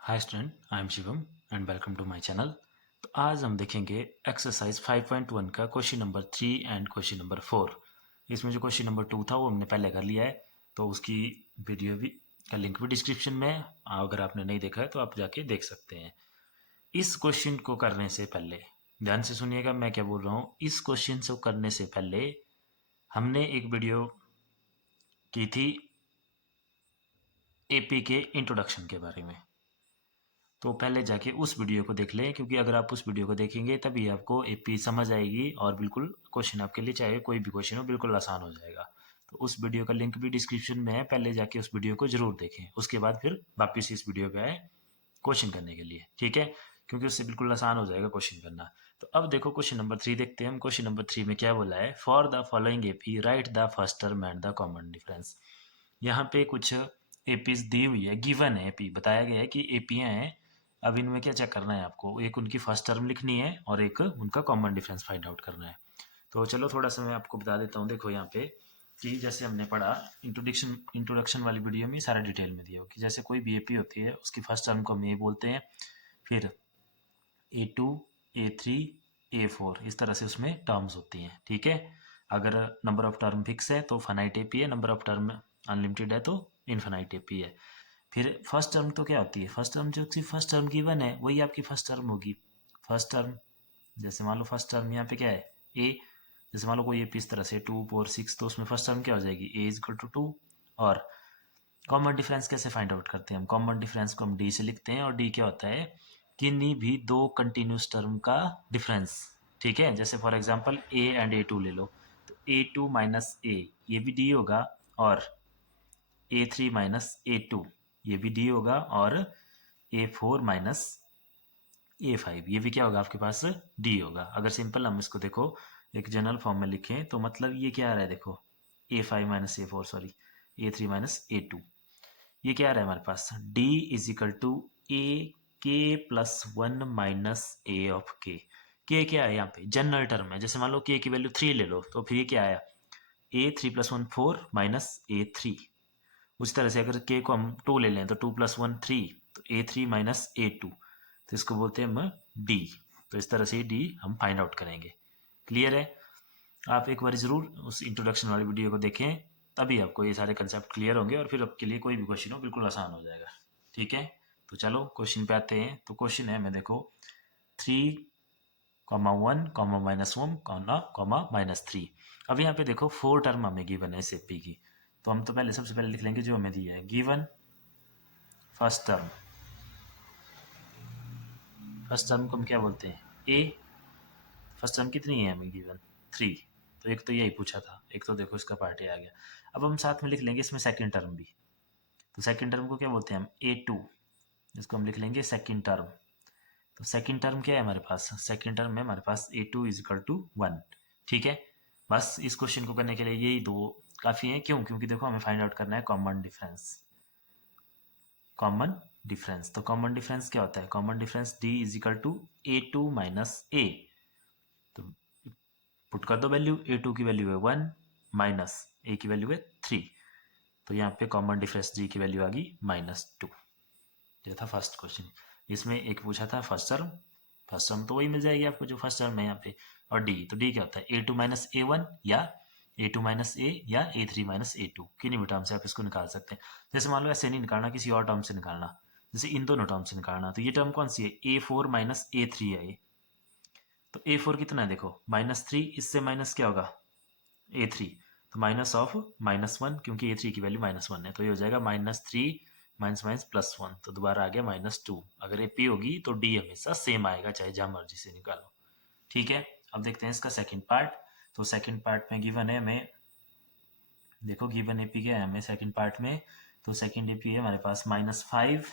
Hi student, I am Shivam and welcome to my channel. तो आज हम देखेंगे एक्सरसाइज 5.1 का question number 3 and question number 4। इसमें जो क्वेश्चन नंबर 2 था वो हमने पहले कर लिया है, तो उसकी वीडियो भी का लिंक भी डिस्क्रिप्शन में है। अगर आपने नहीं देखा है तो आप जाके देख सकते हैं। इस क्वेश्चन को करने से पहले ध्यान से सुनिएगा मैं क्या बोल रहा हूँ। इस क्वेश्चन को करने से पहले हमने एक वीडियो की थी एपी के इंट्रोडक्शन के बारे में, तो पहले जाके उस वीडियो को देख लें, क्योंकि अगर आप उस वीडियो को देखेंगे तभी आपको एपी समझ आएगी और बिल्कुल क्वेश्चन आपके लिए, चाहे कोई भी क्वेश्चन हो, बिल्कुल आसान हो जाएगा। तो उस वीडियो का लिंक भी डिस्क्रिप्शन में है, पहले जाके उस वीडियो को जरूर देखें, उसके बाद फिर वापस इस वीडियो पे आए क्वेश्चन करने के लिए, ठीक है, क्योंकि उससे बिल्कुल आसान हो जाएगा क्वेश्चन करना। तो अब देखो क्वेश्चन नंबर 3 देखते हैं हम। क्वेश्चन नंबर 3 में क्या बोला है, for the following AP right the first term and the common difference. यहाँ पे कुछ एपीज दी हुई है, गिवन है, एपी बताया गया है कि एपीआं हैं। अब इनमें क्या चेक करना है आपको, एक उनकी फर्स्ट टर्म लिखनी है और एक उनका कॉमन डिफरेंस फाइंड आउट करना है। तो चलो थोड़ा सा मैं आपको बता देता हूँ। देखो यहाँ पे कि जैसे हमने पढ़ा इंट्रोडक्शन वाली वीडियो में सारा डिटेल में दिया हो कि जैसे कोई भी एपी होती है उसकी फर्स्ट टर्म को हम ए बोलते हैं, फिर A2, A3, A4 इस तरह से उसमें टर्म्स होती हैं, ठीक है। अगर नंबर ऑफ टर्म फिक्स है तो फाइनाइट एपी है, नंबर ऑफ टर्म अनलिमिटेड है तो इनफाइनाइट एपी है। फिर फर्स्ट टर्म तो क्या होती है, फर्स्ट टर्म जो सिर्फ फर्स्ट टर्म गिवन है वही आपकी फर्स्ट टर्म होगी। फर्स्ट टर्म जैसे मान लो फर्स्ट टर्म यहाँ पे क्या है, ए। जैसे मान लो कोई एपी इस तरह से 2, 4, 6, तो उसमें फर्स्ट टर्म क्या हो जाएगी, ए इज इक्वल टू 2। और कॉमन डिफरेंस कैसे फाइंड आउट करते हैं हम, कॉमन डिफरेंस को हम डी से लिखते हैं, और डी क्या होता है, किन्हीं भी दो कंटिन्यूस टर्म का डिफरेंस, ठीक है। जैसे for example A and A two ले लो, तो ए टू माइनस ए ये भी डी होगा, और ए थ्री माइनस ए टू ये भी डी होगा, और ए फोर माइनस ए फाइव ये भी क्या होगा आपके पास, डी होगा। अगर सिंपल हम इसको देखो एक जनरल फॉर्म में लिखें तो मतलब ये क्या आ रहा है, देखो a five minus a four, sorry a three minus a two, ये क्या आ रहा है हमारे पास, d is equal to a k plus one minus a of k क्या है यहाँ पे, जनरल टर्म है। जैसे मान लो के की वैल्यू 3 ले लो, तो फिर ये क्या आया, a three plus one four minus a three. उसी तरह से अगर के को हम 2 ले लें तो 2 + 1 3, तो ए थ्री माइनस ए टू, तो इसको बोलते हैं हम डी। तो इस तरह से डी हम फाइंड आउट करेंगे। क्लियर है। आप एक बार ज़रूर उस इंट्रोडक्शन वाली वीडियो को देखें, तभी आपको ये सारे कंसेप्ट क्लियर होंगे और फिर आपके लिए कोई भी क्वेश्चन हो बिल्कुल आसान हो जाएगा, ठीक है। तो चलो क्वेश्चन पे आते हैं। तो क्वेश्चन है मैं देखो 3, 1, -1, -3। अब यहाँ पे देखो 4 टर्म हमें गिवन है इस एपी की, तो हम तो पहले सबसे पहले लिख लेंगे जो हमें दिया है, given first term. First term को हम क्या बोलते हैं, ए। फर्स्ट टर्म कितनी है हमें गिवन, 3। तो एक तो यही पूछा था, एक तो देखो इसका पार्ट आ गया। अब हम साथ में लिख लेंगे इसमें सेकंड टर्म भी। तो सेकंड टर्म को क्या बोलते हैं हम, A2, इसको हम लिख लेंगे सेकंड टर्म। तो सेकंड टर्म क्या है हमारे पास, सेकंड टर्म में हमारे पास A2 इज इक्वल टू 1, ठीक है। बस इस क्वेश्चन को करने के लिए यही दो काफ़ी है, क्यों, क्योंकि देखो हमें फाइंड आउट करना है कॉमन डिफरेंस। कॉमन डिफरेंस, तो कॉमन डिफरेंस क्या होता है, common difference D is equal to A2 minus a. तो पुट कर दो वैल्यू, A2 की वैल्यू है 1 माइनस ए की वैल्यू है 3, तो यहाँ पे कॉमन डिफरेंस जी की वैल्यू आ गई -2। ये था फर्स्ट क्वेश्चन। इसमें एक पूछा था फर्स्ट टर्म, फर्स्ट टर्म तो वही मिल जाएगी आपको जो फर्स्ट टर्म है यहाँ पे। और डी, तो डी क्या होता है, A2 माइनस ए वन, या A2 माइनस ए, या A3 माइनस ए टू, किन्हीं भी टर्म से आप इसको निकाल सकते हैं। जैसे मान लो ऐसे नहीं निकालना, किसी और टर्म से निकालना, जैसे इन दोनों टर्म से निकालना। तो ये टर्म कौन सी है, A4 माइनस A3 है ये। तो A4 कितना है देखो -3, इससे माइनस क्या होगा, A3, तो माइनस ऑफ -1, क्योंकि A3 की वैल्यू -1 है, तो ये हो जाएगा -3 माइनस माइनस +1, तो दोबारा आ गया -2। अगर AP होगी तो D हमेशा सेम आएगा, चाहे जहाँ मर्जी से निकालो, ठीक है। अब देखते हैं इसका सेकंड पार्ट। तो सेकंड पार्ट में गिवन है हमें, देखो गिवन AP क्या है हमें सेकंड पार्ट में, तो सेकंड AP है हमारे पास -5,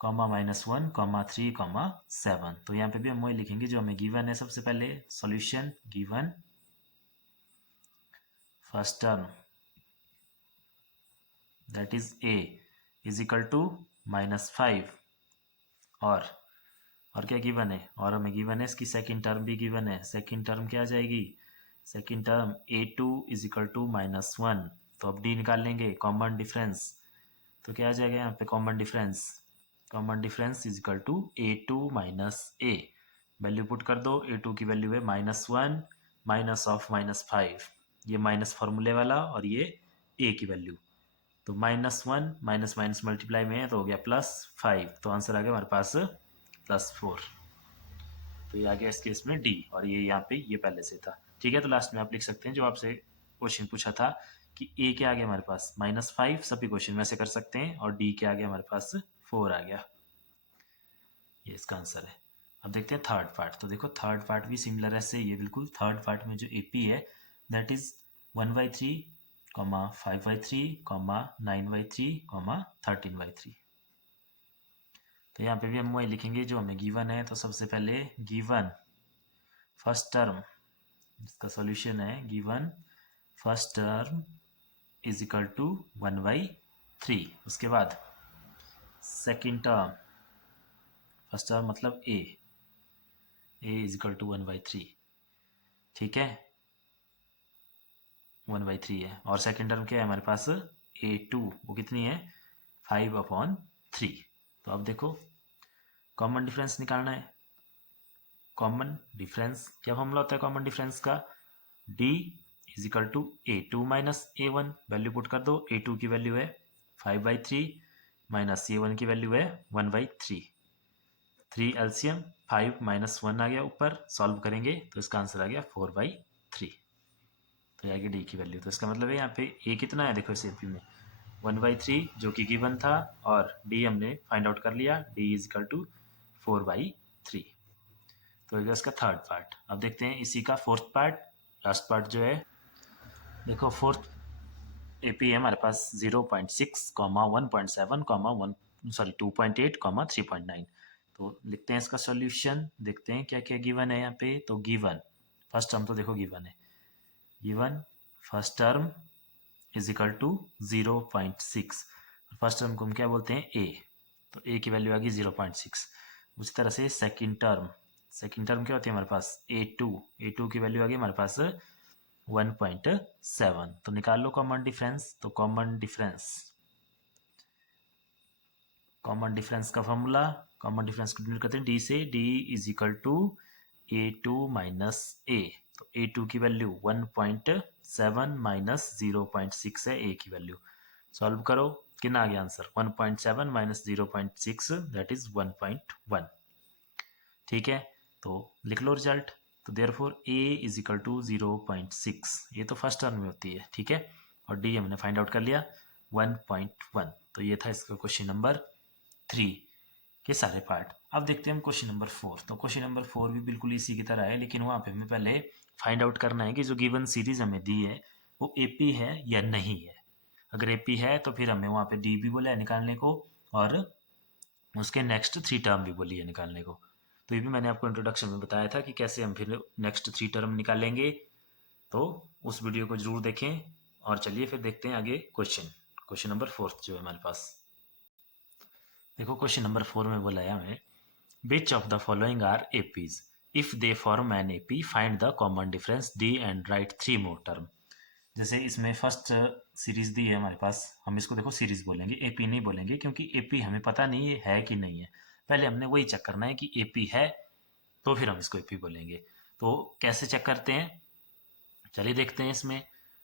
-1, -3, 7। तो यहाँ पे भी हम वही लिखेंगे जो हमें गिवन है। सबसे पहले solution, given first term that is a is equal to -5, और क्या गिवन है, और हमें गिवन है इसकी सेकंड टर्म भी गिवन है। सेकंड टर्म क्या आ जाएगी, second term A2 is equal to -1। तो अब D निकाल लेंगे, कॉमन डिफरेंस तो क्या आ जाएगा यहाँ पे common difference is equal to A2 minus A, value put कर दो। A2 की वैल्यू है -1 माइनस ऑफ -5, ये माइनस फार्मूले वाला, और ये A की वैल्यू, तो -1 माइनस माइनस मल्टीप्लाई में है तो हो गया +5, तो आंसर आ गया हमारे पास +4। तो ये आ गया इस केस में डी, और ये यहाँ पे ये पहले से था। ठीक है, तो लास्ट में आप लिख सकते हैं जो आपसे क्वेश्चन पूछा था कि ए के आगे हमारे पास -5, सभी क्वेश्चन में से कर सकते हैं, और डी के आगे हमारे पास 4 आ गया, ये इसका आंसर है। अब देखते हैं थर्ड पार्ट। तो देखो थर्ड पार्ट भी सिमिलर ऐसे ही है बिल्कुल। थर्ड पार्ट में जो एपी है दैट इज 1/3, 5/3, 9/3, 13/3। तो यहाँ पे भी हम वही लिखेंगे जो हमें गिवन है। तो सबसे पहले गिवन फर्स्ट टर्म, इसका सॉल्यूशन है given first term is equal to 1/3। उसके बाद सेकेंड टर्म, फर्स्ट टर्म मतलब ए इज इक्वल टू 1/3, ठीक है, 1/3 है। और सेकेंड टर्म क्या है हमारे पास A2, वो कितनी है 5/3। तो अब देखो कॉमन डिफरेंस निकालना है। कॉमन डिफरेंस क्या फॉर्मूला होता है कॉमन डिफरेंस का, D is equal to A2 minus A1, value put कर दो। A2 की वैल्यू है 5/3 माइनस A1 की वैल्यू है 1/3, 3 एलसीएम 5 माइनस 1 आ गया ऊपर, सॉल्व करेंगे तो इसका आंसर आ गया 4/3। तो ये आ गया डी की वैल्यू। तो इसका मतलब है यहाँ पे ए कितना है, देखो इस एपी में 1/3 जो कि गिवन था, और डी हमने फाइंड आउट कर लिया, डी इज इक्वल टू 4/3। तो ये इसका थर्ड पार्ट। अब देखते हैं इसी का फोर्थ पार्ट, लास्ट पार्ट जो है। देखो फोर्थ एपी है हमारे पास 0.6, 1.7, 2.8, 3.9। तो लिखते हैं इसका सॉल्यूशन, देखते हैं क्या क्या गिवन है यहाँ पे। तो गिवन फर्स्ट टर्म तो देखो गिवन है, given first term is equal to 0.6। First term को हम क्या बोलते हैं ए, तो ए की वैल्यू आ गई 0.6। उसी तरह से सेकंड टर्म क्या होती है हमारे पास A2 की वैल्यू आ गई हमारे पास 1.7। तो निकाल लो कॉमन डिफरेंस। तो कॉमन डिफरेंस का फॉर्मूला, कॉमन डिफरेंस को डिनोट करते हैं डी से, d is equal to A2 minus a. तो A2 की वैल्यू 1.7 माइनस 0.6 है ए की वैल्यू, सॉल्व करो कितना आ गया आंसर 1.7 माइनस 0.6 दैट इज 1.1। ठीक है, तो लिख लो रिजल्ट। तो therefore A is equal to 0.6, ये तो फर्स्ट टर्म में होती है, ठीक है, और डी हमने फाइंड आउट कर लिया 1.1। तो ये था इसका क्वेश्चन नंबर 3 के सारे पार्ट। अब देखते हैं हम क्वेश्चन नंबर 4। तो क्वेश्चन नंबर 4 भी बिल्कुल इसी की तरह है, लेकिन वहाँ पे हमें पहले फाइंड आउट करना है कि जो गिवन सीरीज हमें दी है वो एपी है या नहीं है। अगर एपी है तो फिर हमें वहाँ पे डी भी बोला है निकालने को, और उसके नेक्स्ट 3 टर्म भी बोली है निकालने को। तो ये भी मैंने आपको इंट्रोडक्शन में बताया था कि कैसे हम फिर नेक्स्ट 3 टर्म निकालेंगे, तो उस वीडियो को जरूर देखें। और चलिए फिर देखते हैं आगे क्वेश्चन नंबर 4 जो है हमारे पास। देखो क्वेश्चन नंबर 4 में बोला है हमें Which of the following are APs? If they form an AP, find the common difference D and write 3 more term। जैसे इसमें फर्स्ट सीरीज दी है हमारे पास, हम इसको देखो सीरीज बोलेंगे, एपी नहीं बोलेंगे, क्योंकि एपी हमें पता नहीं है कि नहीं है। पहले हमने वही चेक करना है कि एपी है, तो फिर हम इसको एपी बोलेंगे। तो कैसे चेक करते हैं, चलिए देखते हैं इसमें।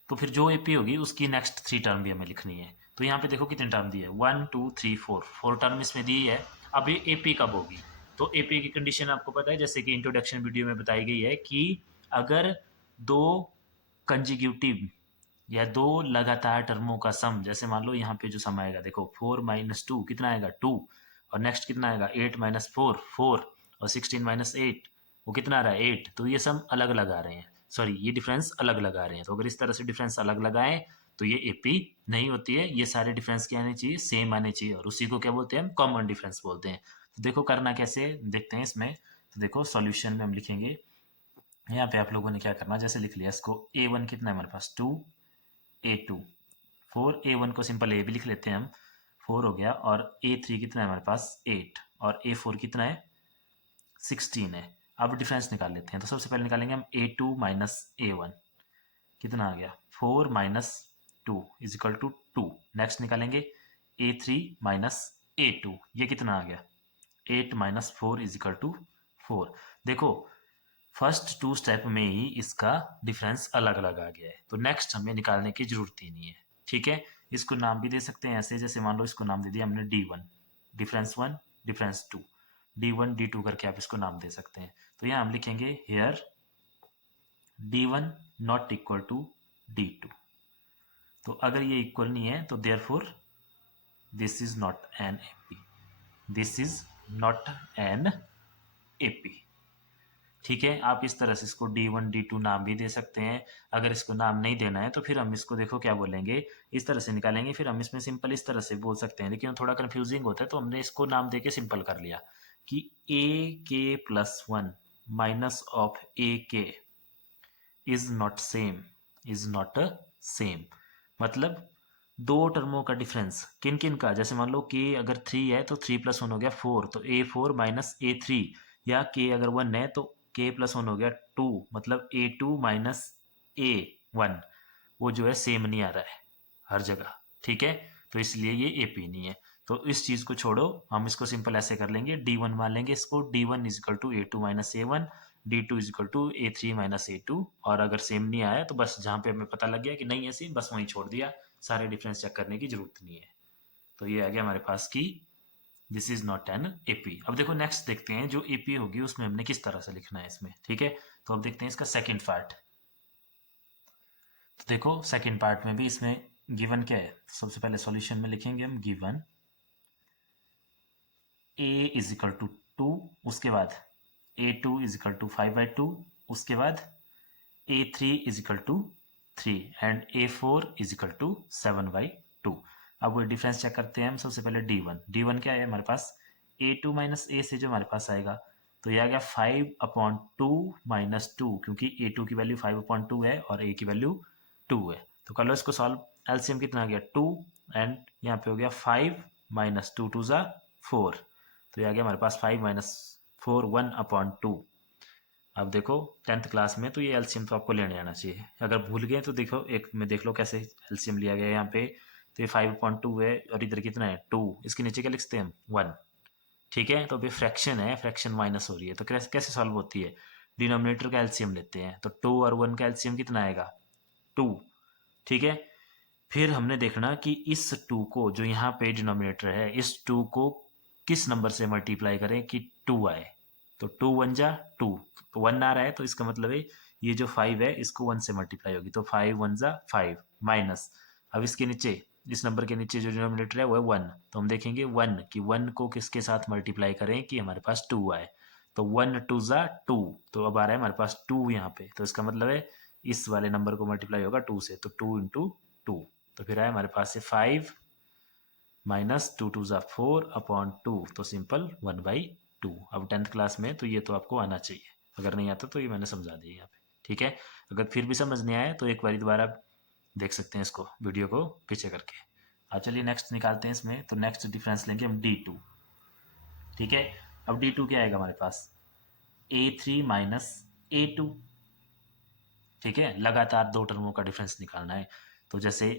तो फिर जो एपी होगी उसकी नेक्स्ट 3 टर्म भी हमें लिखनी है। तो यहाँ पे देखो कितने टर्म दिए है, 1 2 3 4 टर्म इसमें दी है। अब ये एपी कब होगी, तो एपी की कंडीशन आपको पता है, जैसे कि इंट्रोडक्शन वीडियो में बताई गई है कि अगर 2 कंजिक्यूटिव या 2 लगातार टर्मों का सम, जैसे मान लो यहाँ पे जो सम आएगा देखो 4 माइनस 2 कितना आएगा 2, और नेक्स्ट कितना आएगा 8 माइनस 4 4, और 16 माइनस 8 वो कितना आ रहा है 8। तो ये सम अलग अलग आ रहे हैं, सॉरी ये डिफरेंस अलग लगा रहे हैं। तो अगर इस तरह से डिफरेंस अलग लगाएं तो ये एपी नहीं होती है। ये सारे डिफरेंस क्या आने चाहिए, सेम आने चाहिए, और उसी को क्या बोलते हैं हम कॉमन डिफरेंस बोलते हैं। तो देखो करना कैसे देखते हैं इसमें। तो देखो सॉल्यूशन में हम लिखेंगे, यहाँ पे आप लोगों ने क्या करना, जैसे लिख लिया इसको A1 कितना है हमारे पास 2, A2 4, A1 को सिंपल A भी लिख लेते हैं हम, 4 हो गया, और A3 कितना है हमारे पास 8, और A4 कितना है 16 है। अब डिफरेंस निकाल लेते हैं। तो सबसे पहले निकालेंगे हम A2 माइनस A1, कितना आ गया 4 minus 2 is equal to 2। Next निकालेंगे A3 माइनस A2, ये कितना आ गया 8 माइनस 4 इज इक्वल टू 4। देखो फर्स्ट टू स्टेप में ही इसका डिफरेंस अलग अलग आ गया है, तो नेक्स्ट हमें निकालने की जरूरत ही नहीं है। ठीक है, इसको नाम भी दे सकते हैं ऐसे, जैसे मान लो इसको नाम दे दिया हमने D1, difference 1 difference 2, D1 D2 करके आप इसको नाम दे सकते हैं। तो यहाँ हम लिखेंगे here D1 not equal to D2। तो अगर ये इक्वल नहीं है तो therefore this is not an AP, this is not an AP. ठीक है, आप इस तरह से इसको D1 D2 नाम भी दे सकते हैं। अगर इसको नाम नहीं देना है तो फिर हम इसको देखो क्या बोलेंगे, इस तरह से निकालेंगे, फिर हम इसमें सिंपल इस तरह से बोल सकते हैं, लेकिन थोड़ा कंफ्यूजिंग होता है तो हमने इसको नाम दे के सिंपल कर लिया कि AK+1 minus of AK is not same, is not same. मतलब दो टर्मों का डिफरेंस किन किन का, जैसे मान लो k अगर 3 है तो 3+1 हो गया 4, तो A4 माइनस A3, या k अगर 1 है तो k+1 हो गया 2, मतलब A2 माइनस A1। वो जो है सेम नहीं आ रहा है हर जगह। ठीक है, तो इसलिए ये AP नहीं है। तो इस चीज़ को छोड़ो, हम इसको सिंपल ऐसे कर लेंगे, D1 मान लेंगे इसको, D1 is equal to A2 minus A1, D2 is equal to A3 minus A2। और अगर सेम नहीं आया तो बस जहाँ पे हमें पता लग गया कि नहीं है सेम, बस वहीं छोड़ दिया, सारे डिफरेंस चेक करने की जरूरत नहीं है। तो ये आ गया हमारे पास कि this is not an AP. अब देखो नेक्स्ट देखते हैं जो एपी होगी उसमें हमने किस तरह से लिखना है इसमें। ठीक है, तो अब देखते हैं इसका सेकंड पार्ट। तो देखो सेकंड पार्ट में भी इसमें गिवन क्या है, तो सबसे पहले सॉल्यूशन में लिखेंगे हम given a is equal to 2, उसके बाद A2 इज इक्वल टू 5/2, उसके बाद A3 is equal to 3 and A4 is equal to 7/2। अब वो डिफरेंस चेक करते हैं हम। सबसे पहले D1 क्या है हमारे पास, A2 माइनस A से जो हमारे पास आएगा, तो ये आ गया 5/2 माइनस 2, क्योंकि A2 की वैल्यू 5/2 है और A की वैल्यू 2 है। तो कर लो इसको सॉल्व, एलसीएम कितना आ गया 2, एंड यहाँ पे हो गया 5 माइनस 2 2 ज़ा 4, तो ये आ गया हमारे पास 5 माइनस 4 1/2। अब देखो 10th क्लास में तो ये एलसीएम तो आपको लेने आना चाहिए, अगर भूल गए तो देखो एक में देख लो कैसे एलसीएम लिया गया है यहाँ पे। तो ये 5/2 है और इधर कितना है 2, इसके नीचे क्या लिखते हैं हम 1। ठीक है, तो अभी फ्रैक्शन है, फ्रैक्शन माइनस हो रही है, तो कैसे कैसे सॉल्व होती है, डिनोमिनेटर का एलसीएम लेते हैं, तो 2 और 1 का एलसीएम कितना आएगा 2। ठीक है, फिर हमने देखना कि इस 2 को जो यहाँ पे डिनोमिनेटर है, इस 2 को किस नंबर से मल्टीप्लाई करें कि 2 आए। तो 2 1 जा 2, तो 1 आ रहा है तो इसका मतलब है ये जो 5 है इसको 1 से मल्टीप्लाई होगी, तो 5 1 जा 5 माइनस, अब इसके नीचे इस नंबर के नीचे जो डिनोमिनेटर है वो है 1, तो हम देखेंगे 1 कि 1 को किसके साथ मल्टीप्लाई करें कि हमारे पास 2 आए, तो 1 2 जा 2, तो अब आ रहा है हमारे पास 2 यहाँ पे, तो इसका मतलब है इस वाले नंबर को मल्टीप्लाई होगा 2 से, तो 2 इंटू 2, तो फिर आया हमारे पास से 5 माइनस 2 2 ज़ा 4/2, तो सिंपल 1/2। अब 10th क्लास में तो ये तो आपको आना चाहिए, अगर नहीं आता तो ये मैंने समझा दिया यहाँ पे। ठीक है, अगर फिर भी समझ नहीं आया तो एक बार दोबारा देख सकते हैं इसको, वीडियो को पीछे करके। अब चलिए नेक्स्ट निकालते हैं इसमें, तो नेक्स्ट डिफरेंस लेंगे हम D2। ठीक है, अब D2 क्या आएगा हमारे पास A3 माइनस A2। ठीक है, लगातार दो टर्मों का डिफरेंस निकालना है, तो जैसे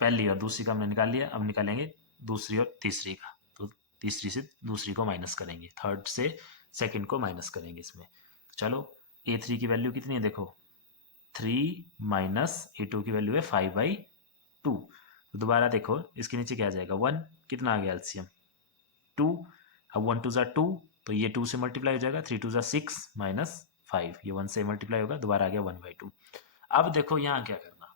पहली और दूसरी का हमने निकाल लिया, अब निकालेंगे दूसरी और तीसरी का, तो तीसरी से दूसरी को माइनस करेंगे, थर्ड से सेकंड को माइनस करेंगे इसमें। तो चलो A3 की वैल्यू कितनी है देखो 3 माइनस A2 की वैल्यू है 5/2। तो दोबारा देखो इसके नीचे क्या आ जाएगा 1, कितना आ गया एलसीएम 2, अब 1 2 ज़ा 2, तो ये 2 से मल्टीप्लाई हो जाएगा, 3 2 ज़ा 6 माइनस 5, ये 1 से मल्टीप्लाई होगा, दोबारा आ गया 1/2। अब देखो यहाँ क्या करना,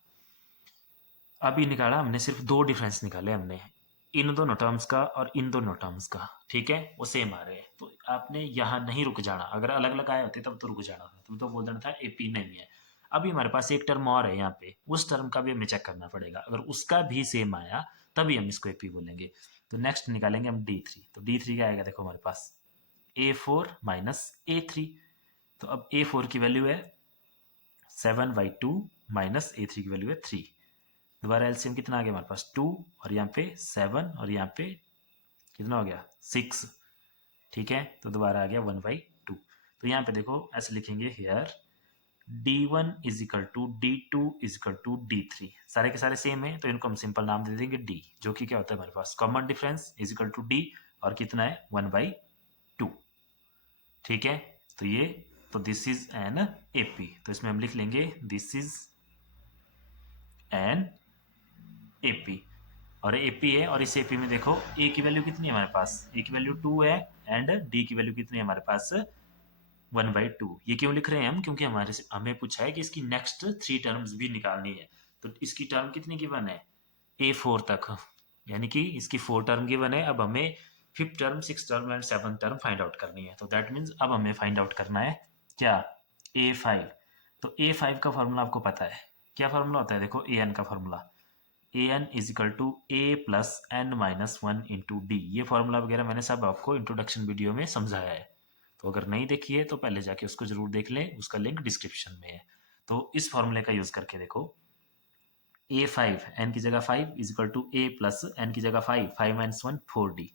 अभी निकाला हमने सिर्फ दो डिफरेंस निकाले हमने, इन दोनों टर्म्स का और इन दोनों टर्म्स का। ठीक है, वो सेम आ रहे हैं, तो आपने यहाँ नहीं रुक जाना, अगर अलग अलग आए होते तब तो रुक जाना था, तब तो बोल देना था एपी नहीं है। अभी हमारे पास एक टर्म और है यहाँ पे, उस टर्म का भी हमें चेक करना पड़ेगा, अगर उसका भी सेम आया तभी हम इसको एपी बोलेंगे। तो नेक्स्ट निकालेंगे हम D3, तो D3 क्या आएगा देखो हमारे पास A4 माइनस A3, तो अब A4 की वैल्यू है 7/2 माइनस A3 की वैल्यू है 3, दोबारा एलसीएम कितना आ गया हमारे पास 2, और यहाँ पे 7, और यहाँ पे कितना हो गया 6। ठीक है, तो दोबारा आ गया 1/2। तो यहाँ पे देखो ऐसे लिखेंगे here D1 is equal to D2 is equal to D3, सारे के सारे सेम है तो इनको हम सिंपल नाम दे देंगे D, जो कि क्या होता है हमारे पास common difference is equal to D, और कितना है 1/2। ठीक है, तो ये तो दिस इज एन AP, तो इसमें हम लिख लेंगे दिस इज एन AP, और AP है, और इस AP में देखो A की वैल्यू कितनी है हमारे पास, A की वैल्यू 2 है एंड D की वैल्यू कितनी है हमारे पास 1/2। ये क्यों लिख रहे हैं हम, क्योंकि हमें पूछा है कि इसकी नेक्स्ट 3 टर्म्स भी निकालनी है, तो इसकी टर्म कितनी गिवन है A4 तक, यानी कि इसकी 4 टर्म गिवन है। अब हमें 5th term 6th term and 7th term find out करनी है, तो दैट मीन्स अब हमें फाइंड आउट करना है क्या A5। तो A5 का फॉर्मूला आपको पता है, क्या फॉर्मूला होता है, देखो AN का formula, AN is equal to A plus N minus 1 into D। ये फॉर्मूला वगैरह मैंने सब आपको इंट्रोडक्शन वीडियो में समझाया है, तो अगर नहीं देखी है तो पहले जाके उसको जरूर देख लें, उसका लिंक डिस्क्रिप्शन में है। तो इस फॉर्मूले का यूज करके देखो A5 N की जगह 5 is equal to A plus N की जगह 5 माइनस 1 4D।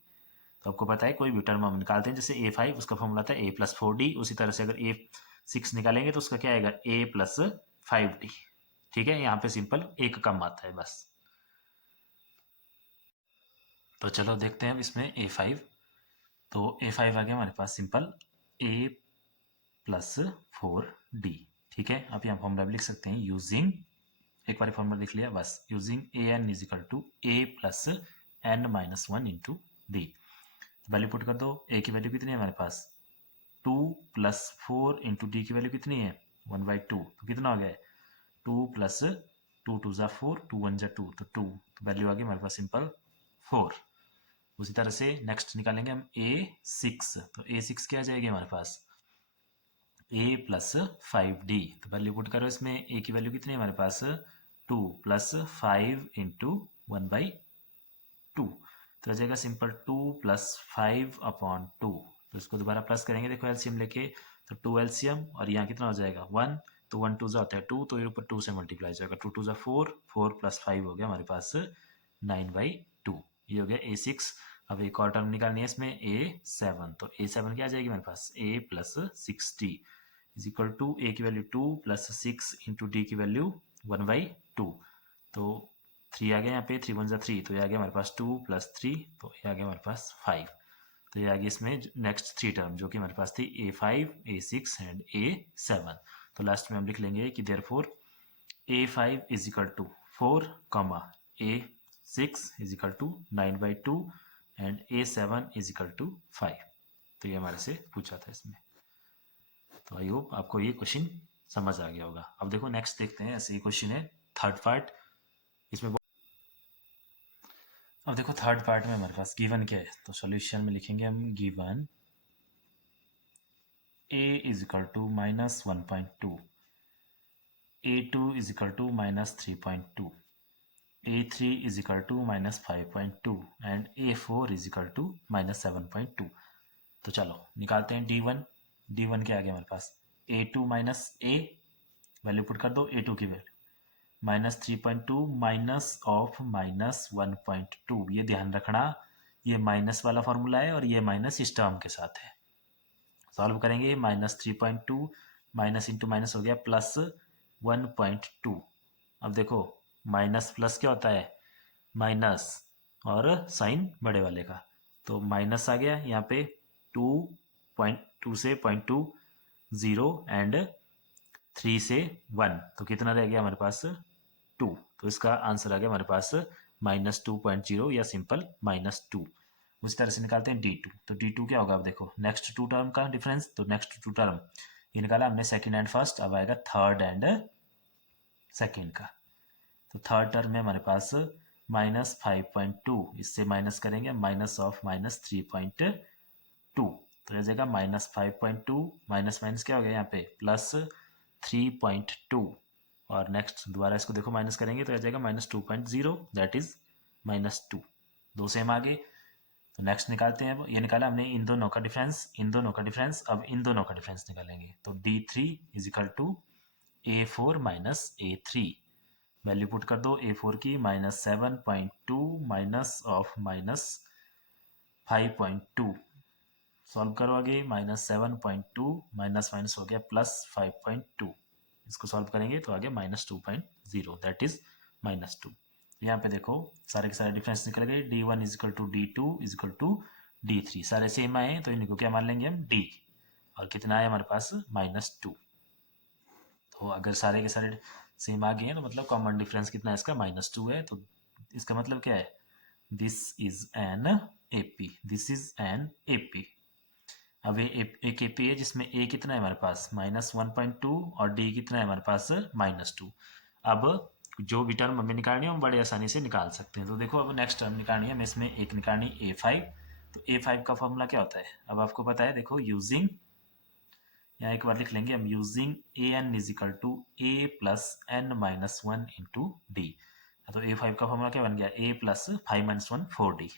तो आपको पता है कोई भी टर्म हम निकालते हैं, जैसे A5 उसका फॉर्मूला था A प्लस 4D, उसी तरह से अगर A6 निकालेंगे तो उसका क्या आएगा A प्लस 5D। ठीक है, यहाँ पे सिंपल एक कम आता है बस। तो चलो देखते हैं अब इसमें A5, तो A5 आ गया हमारे पास सिंपल A प्लस 4D। ठीक है, आप यहाँ फॉर्मूला भी लिख सकते हैं यूजिंग, एक बार फॉर्मूला लिख लिया बस, using AN is equal to A plus N minus 1 into D। Value put कर दो, A की वैल्यू कितनी है हमारे पास 2 प्लस 4 इंटू D की वैल्यू कितनी है 1/2, तो कितना हो गया 2 प्लस 2 2 ज़ा 4 2 1 ज़ा 2, तो 2, तो वैल्यू आ गई हमारे पास सिंपल 4। उसी तरह से नेक्स्ट निकालेंगे हम A6, तो A6 क्या आ जाएगी हमारे पास A प्लस 5D। तो वैल्यू पुट करो इसमें, A की वैल्यू कितनी है हमारे पास 2 प्लस 5 इंटू 1/2, तो आ जाएगा सिंपल 2 प्लस 5 अपॉन 2। तो इसको दोबारा प्लस करेंगे, देखो एलसीएम लेके, तो 2 एलसीएम, और यहाँ कितना हो जाएगा 1, तो 1 2 ज़ा होता है 2, तो ये ऊपर 2 से मल्टीप्लाई हो जाएगा, 2 2 ज़ा 4, 4 प्लस 5 हो गया हमारे पास 9/2। ये हो गया A6। अब एक और टर्म निकालनी है इसमें A7, तो A7 क्या आ जाएगी हमारे पास A plus 6D is equal to A की वैल्यू 2 प्लस 6 इंटू D की वैल्यू 1/2, तो 3 आ गया यहाँ पे, 3 1 ज़ा 3, तो ये आ गया हमारे पास 2 प्लस 3, तो ये आ गया हमारे पास 5। तो ये आ गया इसमें नेक्स्ट 3 टर्म जो कि हमारे पास थी A5 A6 एंड A7। तो लास्ट में हम लिख लेंगे कि therefore A5 is equal to 4 comma A6 is equal to 9/2 and A7 is equal to 5। तो ये हमारे से पूछा था इसमें, तो आई होप आपको ये क्वेश्चन समझ आ गया होगा। अब देखो नेक्स्ट देखते हैं, ऐसे ही क्वेश्चन है थर्ड पार्ट, इसमें अब देखो थर्ड पार्ट में हमारे पास गिवन क्या है, तो सॉल्यूशन में लिखेंगे हम given A is equal to minus 1.2, A2 is equal to minus 3.2, A3 is equal to minus 5.2 and A4 is equal to minus 7.2। तो चलो निकालते हैं D1। D1 क्या आ गया हमारे पास A2 minus A, value put कर दो A2 की value minus 3.2 minus of minus 1.2। ये ध्यान रखना, ये माइनस वाला फॉर्मूला है और ये माइनस इस टर्म के साथ है। सॉल्व करेंगे, माइनस 3.2 माइनस इंटू माइनस हो गया प्लस 1.2। अब देखो माइनस प्लस क्या होता है माइनस, और साइन बड़े वाले का, तो माइनस आ गया यहाँ पे 2.2 से 0.2 0 एंड 3 से 1, तो कितना रह गया हमारे पास 2। तो इसका आंसर आ गया हमारे पास माइनस 2.0 या सिंपल माइनस 2। उस तरह से निकालते हैं D2, तो D2 क्या होगा, अब देखो नेक्स्ट 2 टर्म का डिफरेंस, तो नेक्स्ट 2 टर्म ये निकाला हमने सेकंड एंड फर्स्ट, अब आएगा थर्ड एंड सेकंड का। तो थर्ड टर्म में हमारे पास माइनस 5.2, इससे माइनस करेंगे माइनस ऑफ माइनस 3.2, तो रह जाएगा माइनस 5.2 माइनस माइनस क्या हो गया यहाँ पे प्लस 3.2, और नेक्स्ट दोबारा इसको देखो माइनस करेंगे तो आ जाएगा माइनस 2.0 दैट इज माइनस 2। दो सेम आगे, तो नेक्स्ट निकालते हैं। अब ये निकाला हमने इन दोनों का डिफरेंस, इन दोनों का डिफरेंस, अब इन दोनों का डिफरेंस निकालेंगे, तो D3 is equal to A4 minus A3, value put कर दो A4 की minus 7.2 minus of minus 5.2, solve करो आगे, माइनस 7.2 माइनस माइनस हो गया प्लस 5.2, इसको सॉल्व करेंगे तो आ गया -2.0, दैट इज -2। यहाँ पे देखो सारे के सारे डिफरेंस निकल गए, D1 is equal to D2 is equal to D3, सारे सेम आए तो इनको क्या मान लेंगे हम, D। और कितना है हमारे पास, -2। तो अगर सारे के सारे सेम आ गए हैं तो मतलब कॉमन डिफरेंस कितना है इसका, -2 है। तो इसका मतलब क्या है, this is an AP, this is an AP। अब एक AP है जिसमें A कितना है हमारे पास, -1.2, और D कितना है हमारे पास, -2। अब जो भी टर्म हमें निकालनी है हम बड़े आसानी से निकाल सकते हैं। तो देखो अब नेक्स्ट टर्म निकालनी है हमें, इसमें एक निकालनी A5। तो A5 का फॉर्मूला क्या होता है, अब आपको पता है, देखो यूजिंग, यहाँ एक बार लिख लेंगे हम, using AN is equal to A plus N minus 1 into D। तो A5 का फॉर्मूला क्या बन गया, A प्लस 5 माइनस 1 4D।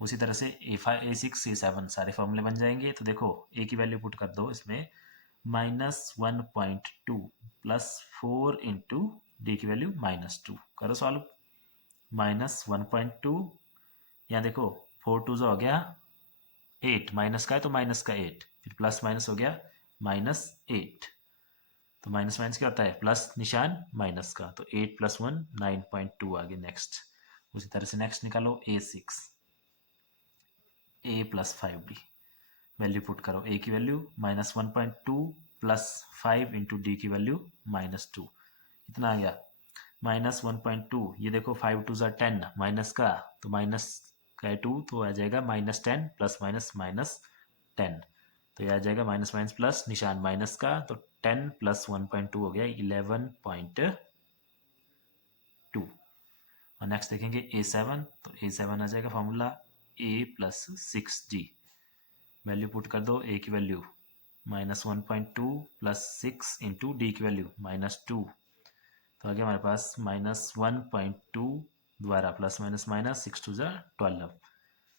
उसी तरह से A5 A6 A7 सारे फॉर्मूले बन जाएंगे। तो देखो A की वैल्यू पुट कर दो इसमें, -1.2 प्लस 4 इंटू D की वैल्यू -2, करो सॉल्व। -1.2, यहाँ देखो 4 2 हो गया 8, माइनस का है तो माइनस का 8, फिर प्लस माइनस हो गया -8। तो माइनस माइनस क्या होता है, प्लस निशान माइनस का, तो 8 + 1 9.2 आ गया नेक्स्ट। उसी तरह से नेक्स्ट निकालो A6, A plus 5D, value put करो, A की वैल्यू -1.2 प्लस 5 इंटू D की वैल्यू -2, कितना आ गया, -1.2, ये देखो 5 2 ज़ा 10, माइनस का तो माइनस का 2 तो आ जाएगा -10 प्लस माइनस -10, तो ये आ जाएगा माइनस माइनस प्लस निशान माइनस का, तो 10 + 1.2 हो गया 11.2। और नेक्स्ट देखेंगे A7, तो A7 आ जाएगा formula A plus 6D, value put कर दो, A की वैल्यू -1.2 प्लस 6 इंटू D की वैल्यू -2, तो आ गया हमारे पास -1.2 द्वारा प्लस माइनस माइनस 6 2 ज़ा 12,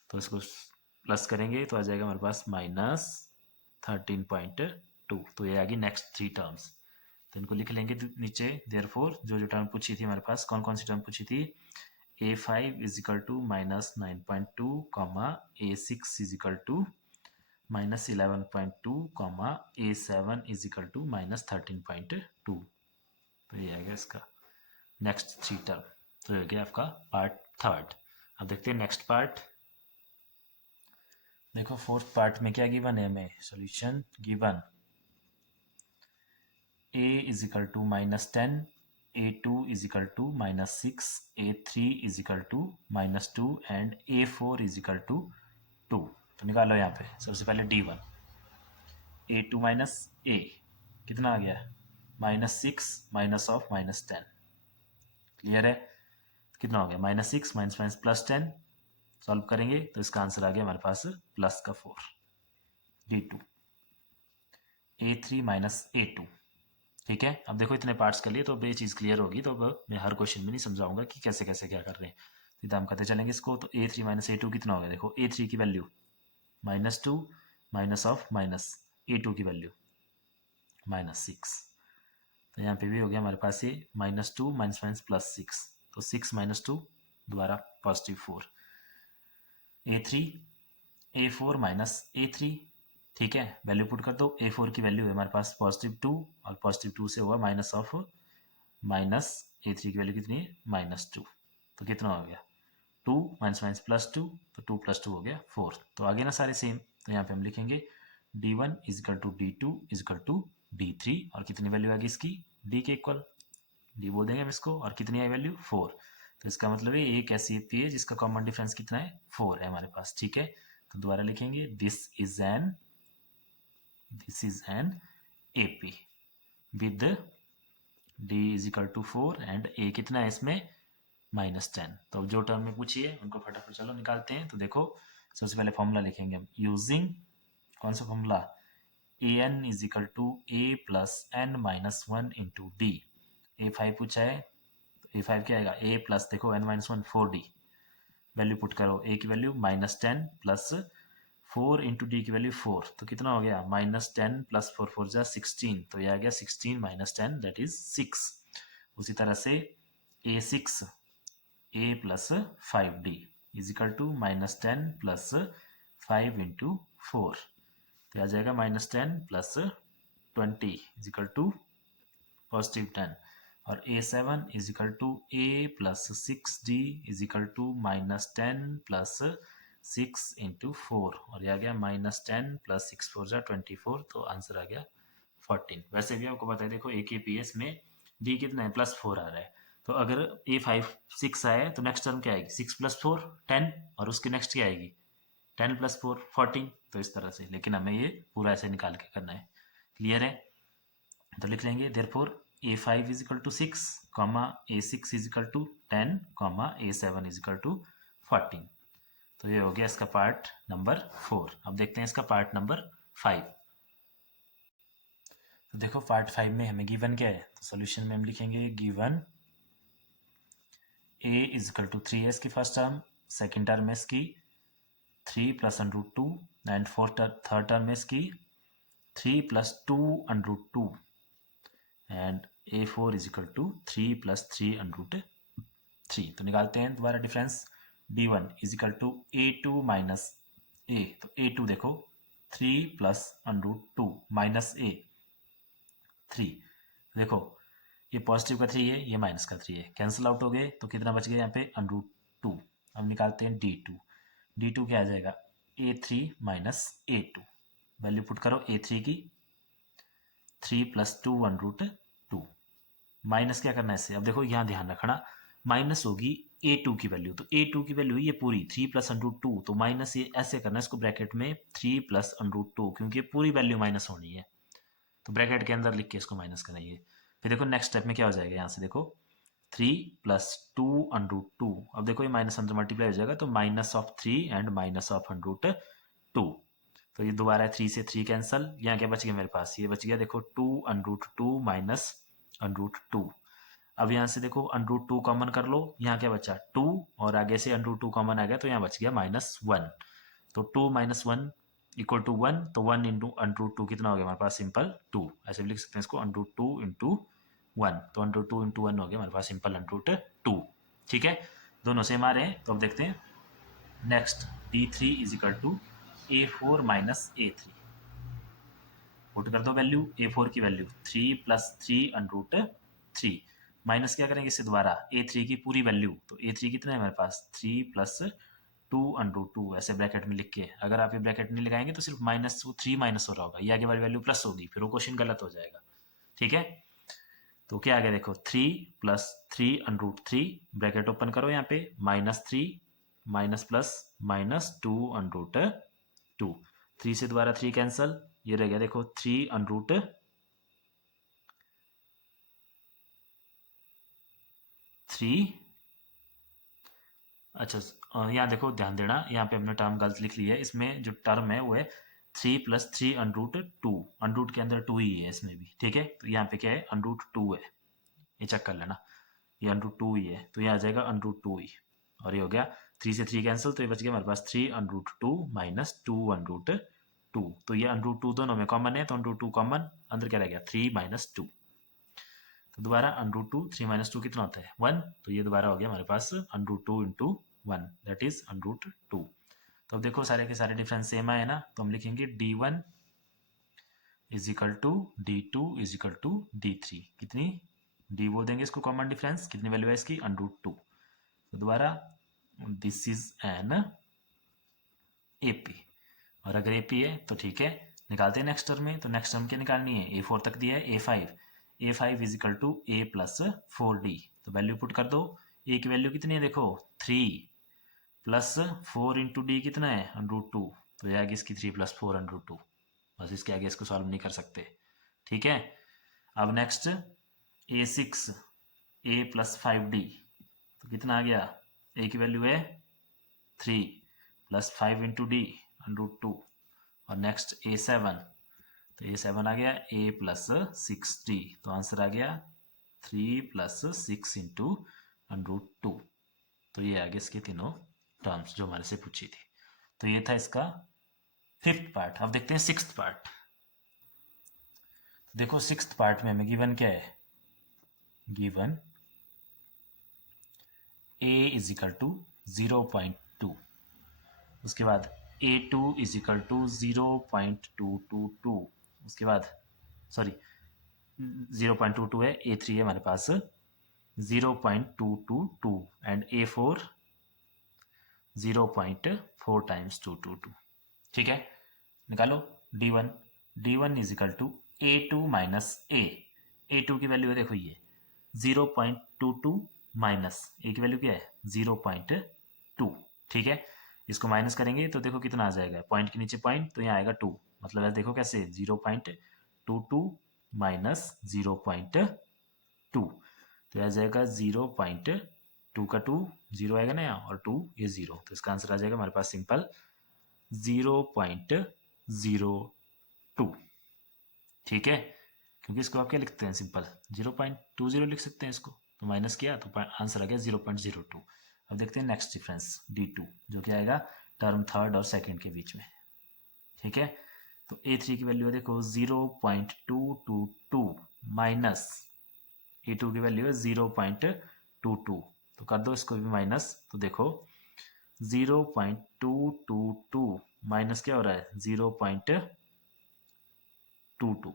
तो इसको प्लस करेंगे तो आ जाएगा हमारे पास -13.2। तो ये आ गई नेक्स्ट 3 टर्म्स। तो इनको लिख लेंगे नीचे, देयरफॉर जो जो टर्म पूछी थी हमारे पास, कौन कौन सी टर्म पूछी थी, A5 is equal to -9.2, A6 is equal to -11.2, A7 is equal to -13.2। तो ये आ गया इसका नेक्स्ट 3 टर्म। तो ये हो गया आपका पार्ट थर्ड। अब देखते हैं नेक्स्ट पार्ट। देखो फोर्थ पार्ट में क्या गिवन है हमें, solution given A is equal to -10, A2 is equal to -6, A3 is equal to -2 and A4 is equal to 2। तो निकालो यहाँ पे सबसे पहले D1, A2 माइनस A कितना आ गया, -6 माइनस ऑफ -10, क्लियर है, कितना हो गया -6 माइनस माइनस +10, सॉल्व करेंगे तो इसका आंसर आ गया हमारे पास प्लस का 4। D2 A3 माइनस A2, ठीक है। अब देखो इतने पार्ट्स कर लिए तो अब ये चीज़ क्लियर होगी, तो अब मैं हर क्वेश्चन में नहीं समझाऊंगा कि कैसे कैसे क्या कर रहे हैं, सीधा हम करते चलेंगे इसको। तो A3 माइनस A2 कितना हो गया, देखो A3 की value -2 minus of minus A2 की वैल्यू -6, तो यहाँ पे भी हो गया हमारे पास ये -2 माइनस माइनस +6, तो 6 - 2 दोबारा +4, A3 A4 माइनस A3, ठीक है, वैल्यू पुट कर दो। A4 की वैल्यू है हमारे पास +2, और +2 से हुआ माइनस ऑफ माइनस A3 की वैल्यू कितनी है, -2, तो कितना हो गया 2 माइनस माइनस +2, तो 2 + 2 हो गया 4। तो आगे ना सारे सेम, तो यहाँ पे हम लिखेंगे D1 is equal to D2 is equal to D3, और कितनी वैल्यू आ गई इसकी, D के इक्वल, D बोल देंगे हम इसको, और कितनी आई वैल्यू 4। तो इसका मतलब है एक ऐसी एपी है जिसका कॉमन डिफरेंस कितना है, 4 है हमारे पास, ठीक है। तो दोबारा लिखेंगे this is an AP with D is equal to 4 and A कितना है इसमें -10। तो अब जो टर्म में पूछी है उनको फटाफट चलो निकालते हैं। तो देखो सबसे पहले फॉर्मूला लिखेंगे हम, यूजिंग कौन सा formula, AN is equal to A plus N minus 1 into D। A5 पूछा है, तो A5 क्या आएगा, A प्लस देखो N minus 1 4D, value put करो, A की वैल्यू -10 प्लस 4 इंटू डी की वैल्यू 4, तो कितना हो गया -10 प्लस 4 4 जा 16, तो ये आ गया 16 - 10 दैट इज 6। उसी तरह से A6 A plus 5D is equal to -10 plus 5 into 4, तो आ जाएगा -10 प्लस 20 इजिकल टू पॉजिटिव 10 और A7 is equal to A+6D is equal to -10 plus 6 × 4 और ये आ गया -10 प्लस 6 4 जा 24 तो आंसर आ गया 14। वैसे भी आपको पता है देखो एक ही पीएस में डी कितना है +4 आ रहा है तो अगर A5 6 आए तो नेक्स्ट टर्म क्या आएगी 6 + 4 10 और उसकी नेक्स्ट क्या आएगी 10 + 4 14 तो इस तरह से लेकिन हमें ये पूरा ऐसे निकाल के करना है। क्लियर है तो लिख लेंगे therefore A5 is equal to 6 comma A6 is equal to 10 comma A7 is equal to 14। तो ये हो गया इसका पार्ट नंबर 4। अब देखते हैं इसका पार्ट नंबर 5। तो देखो पार्ट 5 में हमें गिवन क्या है तो सॉल्यूशन में हम लिखेंगे given A is equal to 3s की फर्स्ट टर्म, सेकेंड टर्म है इसकी 3 + √2 एंड थर्ड टर्म है इसकी 3 + 2 √2 and A4 is equal to 3 + 3 √3। तो निकालते हैं दोबारा difference D1 is equal to A2 minus A तो A2 देखो 3 + √2 माइनस A 3 देखो ये पॉजिटिव का 3 है ये माइनस का 3 है कैंसिल आउट हो गए तो कितना बच गया यहाँ पे √2। अब निकालते हैं D2 क्या आ जाएगा A3 minus A2 value put करो A3 की 3 + 2 √2 माइनस क्या करना है इससे अब देखो यहाँ ध्यान रखना माइनस होगी A2 की वैल्यू तो A2 की वैल्यू ये पूरी 3 + √2 तो माइनस ये ऐसे करना है इसको ब्रैकेट में 3 + √2 क्योंकि ये पूरी वैल्यू माइनस होनी है तो ब्रैकेट के अंदर लिख के इसको माइनस करेंगे। फिर देखो नेक्स्ट स्टेप में क्या हो जाएगा यहाँ से देखो 3 + 2 √2 अब देखो ये माइनस अंदर मल्टीप्लाई हो जाएगा तो -3 एंड -√2 तो ये दोबारा 3 से 3 कैंसल यहाँ क्या बच गया मेरे पास ये बच गया देखो 2 √2 माइनस √2। अब यहाँ से देखो √2 कॉमन कर लो यहाँ क्या बचा 2 और आगे से √2 कॉमन आ गया तो यहाँ बच गया -1 तो 2 - 1 इक्वल टू 1 तो 1 इंटू √2 कितना हो गया हमारे पास सिंपल 2 ऐसे भी लिख सकते हैं इसको √2 × 1 तो √2 × 1 हो गया हमारे पास सिंपल √2। ठीक है दोनों सेम आ रहे हैं तो अब देखते हैं next D3 is equal to A4 minus A3 put कर दो वैल्यू A4 की वैल्यू 3 + 3 √3 माइनस क्या करेंगे इससे दोबारा A3 की पूरी वैल्यू तो A3 कितना है हमारे पास 3 + 2 √2 ऐसे ब्रैकेट में लिख के अगर आप ये ब्रैकेट नहीं लगाएंगे तो सिर्फ -3 माइनस हो रहा होगा ये आगे वाली वैल्यू प्लस होगी फिर वो क्वेश्चन गलत हो जाएगा। ठीक है तो क्या आ गया देखो 3 + 3 √3 ब्रैकेट ओपन करो यहाँ पे -3 माइनस प्लस -2 √2 3 से दोबारा 3 कैंसल ये रह गया देखो 3 √3 अच्छा यहाँ देखो ध्यान देना यहाँ पे हमने टर्म गलत लिख ली है इसमें जो टर्म है वो है 3 + 3 √2 √ के अंदर 2 ही है इसमें भी। ठीक है तो यहाँ पे क्या है √2 है ये चेक कर लेना ये √2 ही है तो ये आ जाएगा √2 ही और ये हो गया 3 से 3 कैंसिल तो ये बच गया हमारे पास 3 √2 माइनस 2 √2 तो ये √2 दोनों में कॉमन है तो √2 कॉमन अंदर क्या रह गया 3 - 2 तो दोबारा √2 3 - 2 कितना होता है 1 तो ये दोबारा हो गया हमारे पास √2 × 1 दैट इज √2। तो अब देखो सारे के सारे डिफरेंस सेम आए ना तो हम लिखेंगे D1 is equal to D2 is equal to D3 कितनी D बोल देंगे इसको कॉमन डिफरेंस कितनी वैल्यू है इसकी √2 तो दोबारा दिस इज एन AP और अगर AP है तो ठीक है निकालते हैं नेक्स्ट टर्म में तो नेक्स्ट टर्म क्या निकालनी है A4 तक दिया है A5 is equal to A + 4D तो वैल्यू पुट कर दो A की वैल्यू कितनी है देखो 3 + 4 × D कितना है √2 तो ये आगे इसकी 3 + 4 √2 बस इसके आगे इसको सॉल्व नहीं कर सकते। ठीक है अब नेक्स्ट A6 A + 5D तो कितना आ गया A की वैल्यू है 3 + 5 × D √2 और नेक्स्ट A7 तो A7 आ गया A + 6D तो आंसर आ गया 3 + 6 × √2 तो ये आगे इसके तीनों टर्म्स जो हमारे से पूछी थी। तो ये था इसका 5th पार्ट। अब देखते हैं 6th पार्ट। देखो 6th पार्ट में हमें गिवन क्या है given A is equal to 0.2 उसके बाद A2 इज इक्वल टू 0.222 उसके बाद सॉरी 0.22 है, A3 है हमारे पास 0.222 एंड A4 0.4 टाइम्स 222। ठीक है, निकालो D1। D1 is equal to A2 minus A2 की वैल्यू है देखो ये 0.22 माइनस ए की वैल्यू क्या है 0.2। ठीक है, इसको माइनस करेंगे तो देखो कितना आ जाएगा, पॉइंट के नीचे पॉइंट तो यहाँ आएगा 2, मतलब है देखो कैसे 0.22 माइनस 0.2 तो आ जाएगा 0.2 का 2 0 आएगा ना यहाँ, और 2 ये 0, तो इसका आंसर आ जाएगा हमारे पास सिंपल 0.02। ठीक है, क्योंकि इसको आप क्या लिखते हैं सिंपल 0.20 लिख सकते हैं इसको, तो माइनस किया तो आंसर आ गया 0.02। अब देखते हैं नेक्स्ट डिफरेंस D2 जो कि आएगा टर्म थर्ड और सेकंड के बीच में। ठीक है, तो A3 की वैल्यू है देखो 0.222 माइनस A2 की वैल्यू है 0.22, तो कर दो इसको भी माइनस, तो देखो 0.222 माइनस क्या हो रहा है 0.22,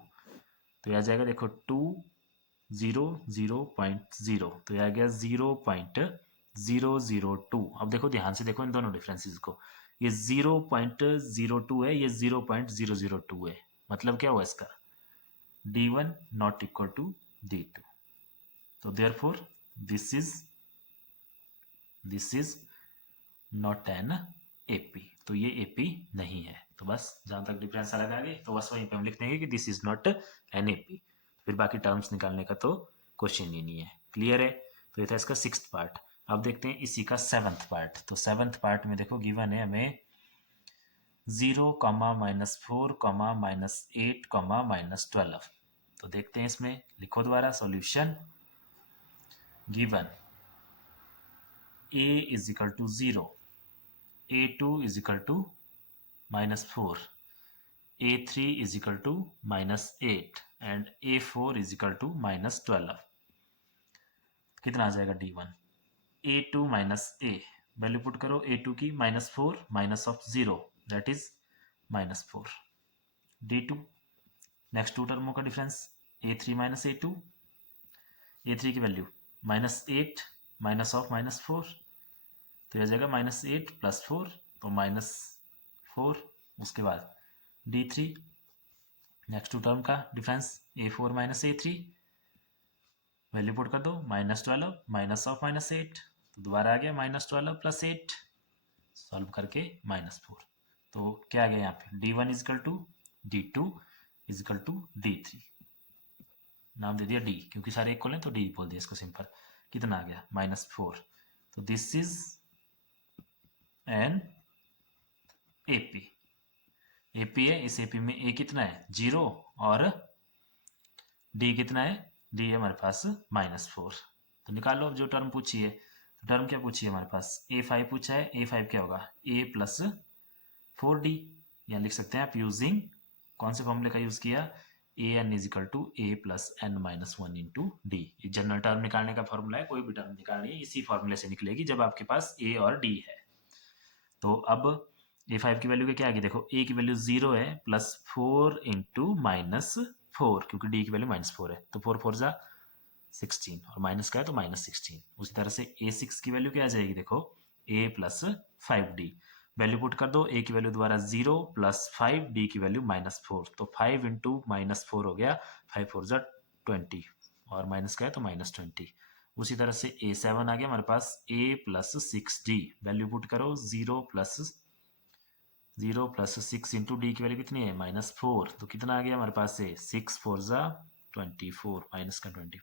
तो यह आ जाएगा देखो 200.0, तो यह आ गया 0.002। अब देखो ध्यान से देखो इन दोनों डिफरेंसेस को, ये 0.02 है, ये 0.002 है, मतलब क्या हुआ इसका D1 not equal to D2, तो therefore this is not an AP, तो ये AP नहीं है। तो बस जहां तक डिफरेंस अलग आ गए तो बस वहीं पे हम लिख देंगे कि this is not an AP, फिर बाकी टर्म्स निकालने का तो क्वेश्चन ही नहीं है। क्लियर है, तो ये था इसका 6th पार्ट। अब देखते हैं इसी का 7th पार्ट। तो 7th पार्ट में देखो गिवन है हमें 0, -4, -8, -12। तो देखते हैं इसमें, लिखो दोबारा solution. Given A is equal to 0, A2 is equal to -4, A3 is equal to -8 and A4 is equal to -12। कितना आ जाएगा D1? A2 minus A, value put करो A2 की -4 minus of 0 that is -4। D2 next two टर्मों का difference A3 minus A2, A3 की value -8 minus of -4, तो यह जाएगा -8 + 4, तो -4। उसके बाद D3 नेक्स्ट टू टर्म का difference A4 minus A3, value put कर दो -12 माइनस ऑफ -8, तो दोबारा आ गया -12 + 8, सॉल्व करके -4। तो क्या आ गया यहाँ पे D1 is equal to D2 is equal to D3, नाम दे दिया D क्योंकि सारे इक्वल हैं तो D बोल दिया इसको सिंपल। कितना आ गया -4, तो this is an AP। AP है, इस AP में A कितना है 0 और D कितना है, D है हमारे पास -4। तो निकालो अब जो टर्म पूछी है, तो टर्म क्या पूछी है हमारे पास A5 पूछा है, A5 क्या होगा A + 4D, या लिख सकते हैं आप यूजिंग कौन से फॉर्मूले का यूज किया an is equal to A + n - 1 into D। ये जनरल टर्म निकालने का फॉर्मूला है, कोई भी टर्म निकालनी है इसी फॉर्मूले से निकलेगी जब आपके पास A और D है। तो अब A5 की वैल्यू क्या आ गई देखो, A की वैल्यू 0 है +4 इंटू -4, क्योंकि D की वैल्यू -4 है, तो 4 4 जा 16 और माइनस का है तो -16। उसी तरह से A6 की वैल्यू क्या आ जाएगी देखो A + 5D, वैल्यू पुट कर दो A की वैल्यू दोबारा 0 + 5, D की वैल्यू -4, तो 5 इंटू -4 हो गया 5 4 जा 20 और माइनस का है तो -20। उसी तरह से A7 आ गया हमारे पास A + 6D, वैल्यू पुट करो 0 + 6 इंटू D की वैल्यू कितनी है -4, तो कितना आ गया हमारे पास से 6 4 जा 24 माइनस का 24,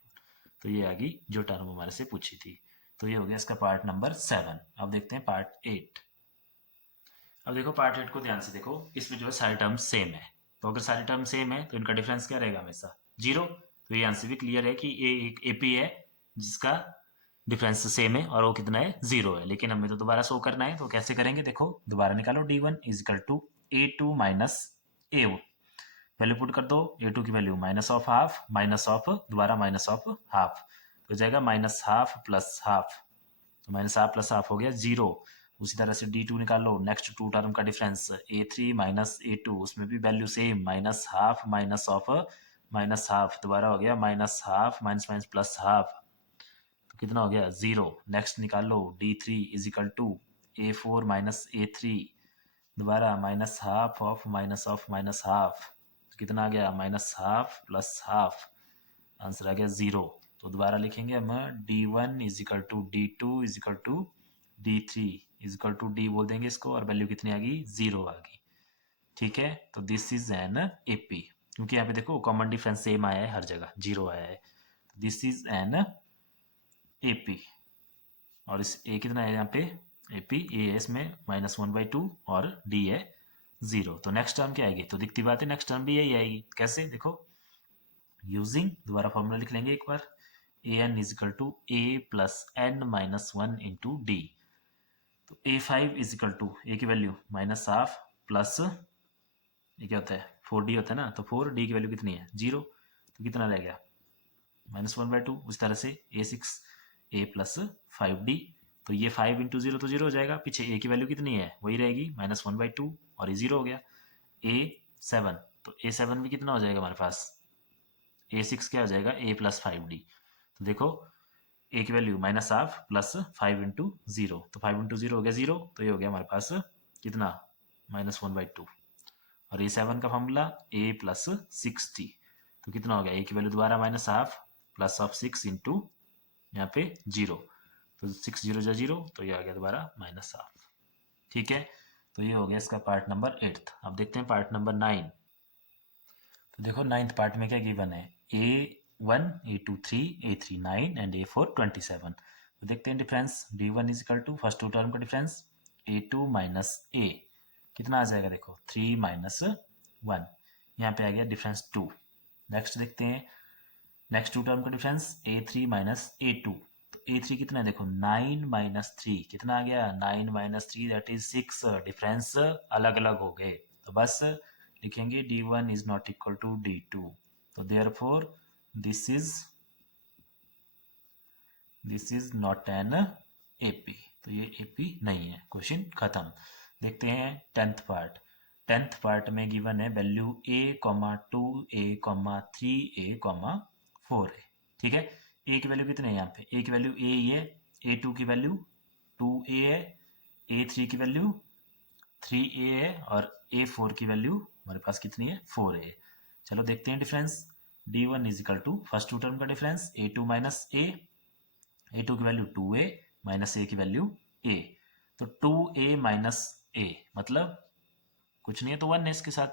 तो ये आ गई जो टर्म हमारे से पूछी थी। तो ये हो गया इसका पार्ट नंबर 7। अब देखते हैं पार्ट 8। अब देखो पार्ट 8 को ध्यान से देखो, इसमें जो है सारे टर्म्स सेम है, तो अगर सारे टर्म सेम है तो इनका डिफरेंस क्या रहेगा हमेशा 0। तो ये आंसर भी क्लियर है कि ये एक AP है जिसका डिफरेंस सेम है और वो कितना है 0 है, लेकिन हमें तो दोबारा शो करना है, तो कैसे करेंगे देखो दोबारा निकालो D1 is equal to A2 minus A, value put कर दो A2 की वैल्यू -½ माइनस ऑफ दोबारा -½ तो जाएगा -½ + ½ तो -½ + ½ हो गया 0। उसी तरह से D2 निकालो, नेक्स्ट टू टर्म का डिफरेंस A3 - A2, उसमें भी value same -½ minus of minus half, दोबारा हो गया minus half, minus minus plus half, तो कितना हो गया 0। नेक्स्ट निकाल लो, d3 is equal to a4 minus a3, दोबारा minus half of minus half, तो कितना आ गया minus half plus half, answer आ गया 0। तो दोबारा लिखेंगे हम d1 is equal to d2 is equal to d3 is equal to d बोल देंगे इसको, और वैल्यू कितनी आ गई 0 आ गई। ठीक है, तो दिस इज एन एपी, क्योंकि यहाँ पे देखो कॉमन डिफरेंस सेम आया है, हर जगह 0 आया है। दिस इज एन एपी, और इस ए कितना है यहाँ पे, एपी ए है इसमें -1/2 और डी है 0। तो नेक्स्ट टर्म क्या आएगी, तो दिखती बात है नेक्स्ट टर्म भी यही आएगी। कैसे, देखो यूजिंग, दोबारा फॉर्मूला लिख लेंगे एक बार, a n is equal to a plus n minus one into d. तो a5 इज इक्वल टू ए की वैल्यू माइनस हाफ प्लस, ये क्या होता है 4d होता है ना, तो 4d की वैल्यू कितनी है 0, तो कितना रह गया -1/2। उस तरह से a6 a प्लस 5d, तो ये 5 इंटू 0 तो 0 हो जाएगा, पीछे a की वैल्यू कितनी है वही रहेगी -1/2, और ये 0 हो गया। a7, तो a7 भी कितना हो जाएगा हमारे पास, a6 क्या हो जाएगा a प्लस 5d। तो देखो a की value minus half plus 5 into 0, तो 5 इंटू 0 हो गया 0, तो ये हो गया हमारे पास कितना -1/2। और a7 का फॉर्मूला a प्लस 6d, तो कितना हो गया a की वैल्यू दोबारा minus half plus of 6 into यहाँ पे 0, तो 6 0 जा 0, तो ये आ गया दोबारा माइनस हाफ। ठीक है, तो ये हो गया इसका पार्ट नंबर 8। अब देखते हैं पार्ट नंबर 9। तो देखो 9th पार्ट में क्या गिवन है, a1 a2 3 a3 9 and a4 27। तो देखते हैं difference, d1 is equal to first two term का डिफरेंस a2 माइनस a, कितना आ जाएगा देखो 3 माइनस 1, यहाँ पे आ गया डिफरेंस 2। नेक्स्ट देखते हैं नेक्स्ट टू टर्म का डिफरेंस a3 माइनस a2, तो a3 कितना है देखो 9 माइनस 3, कितना आ गया 9 माइनस 3 दैट इज 6, डिफरेंस अलग अलग हो गए, तो बस लिखेंगे d1 is not equal to d2, तो therefore this is not an AP, तो ये एपी नहीं है, क्वेश्चन खत्म। देखते हैं 10th पार्ट। 10th पार्ट में गिवन है वैल्यू a, 2 a, 3 a, 4 है। ठीक है, a की वैल्यू कितने है यहाँ पे, a की वैल्यू a ही है, a2 की वैल्यू 2a है, a3 की वैल्यू 3a है, और a4 की वैल्यू हमारे पास कितनी है 4a है। चलो देखते हैं difference, d1 is equal to first two term का डिफरेंस a2 माइनस a2 की वैल्यू 2a माइनस a की वैल्यू a, तो 2a माइनस a मतलब कुछ नहीं है तो 1 है इसके साथ,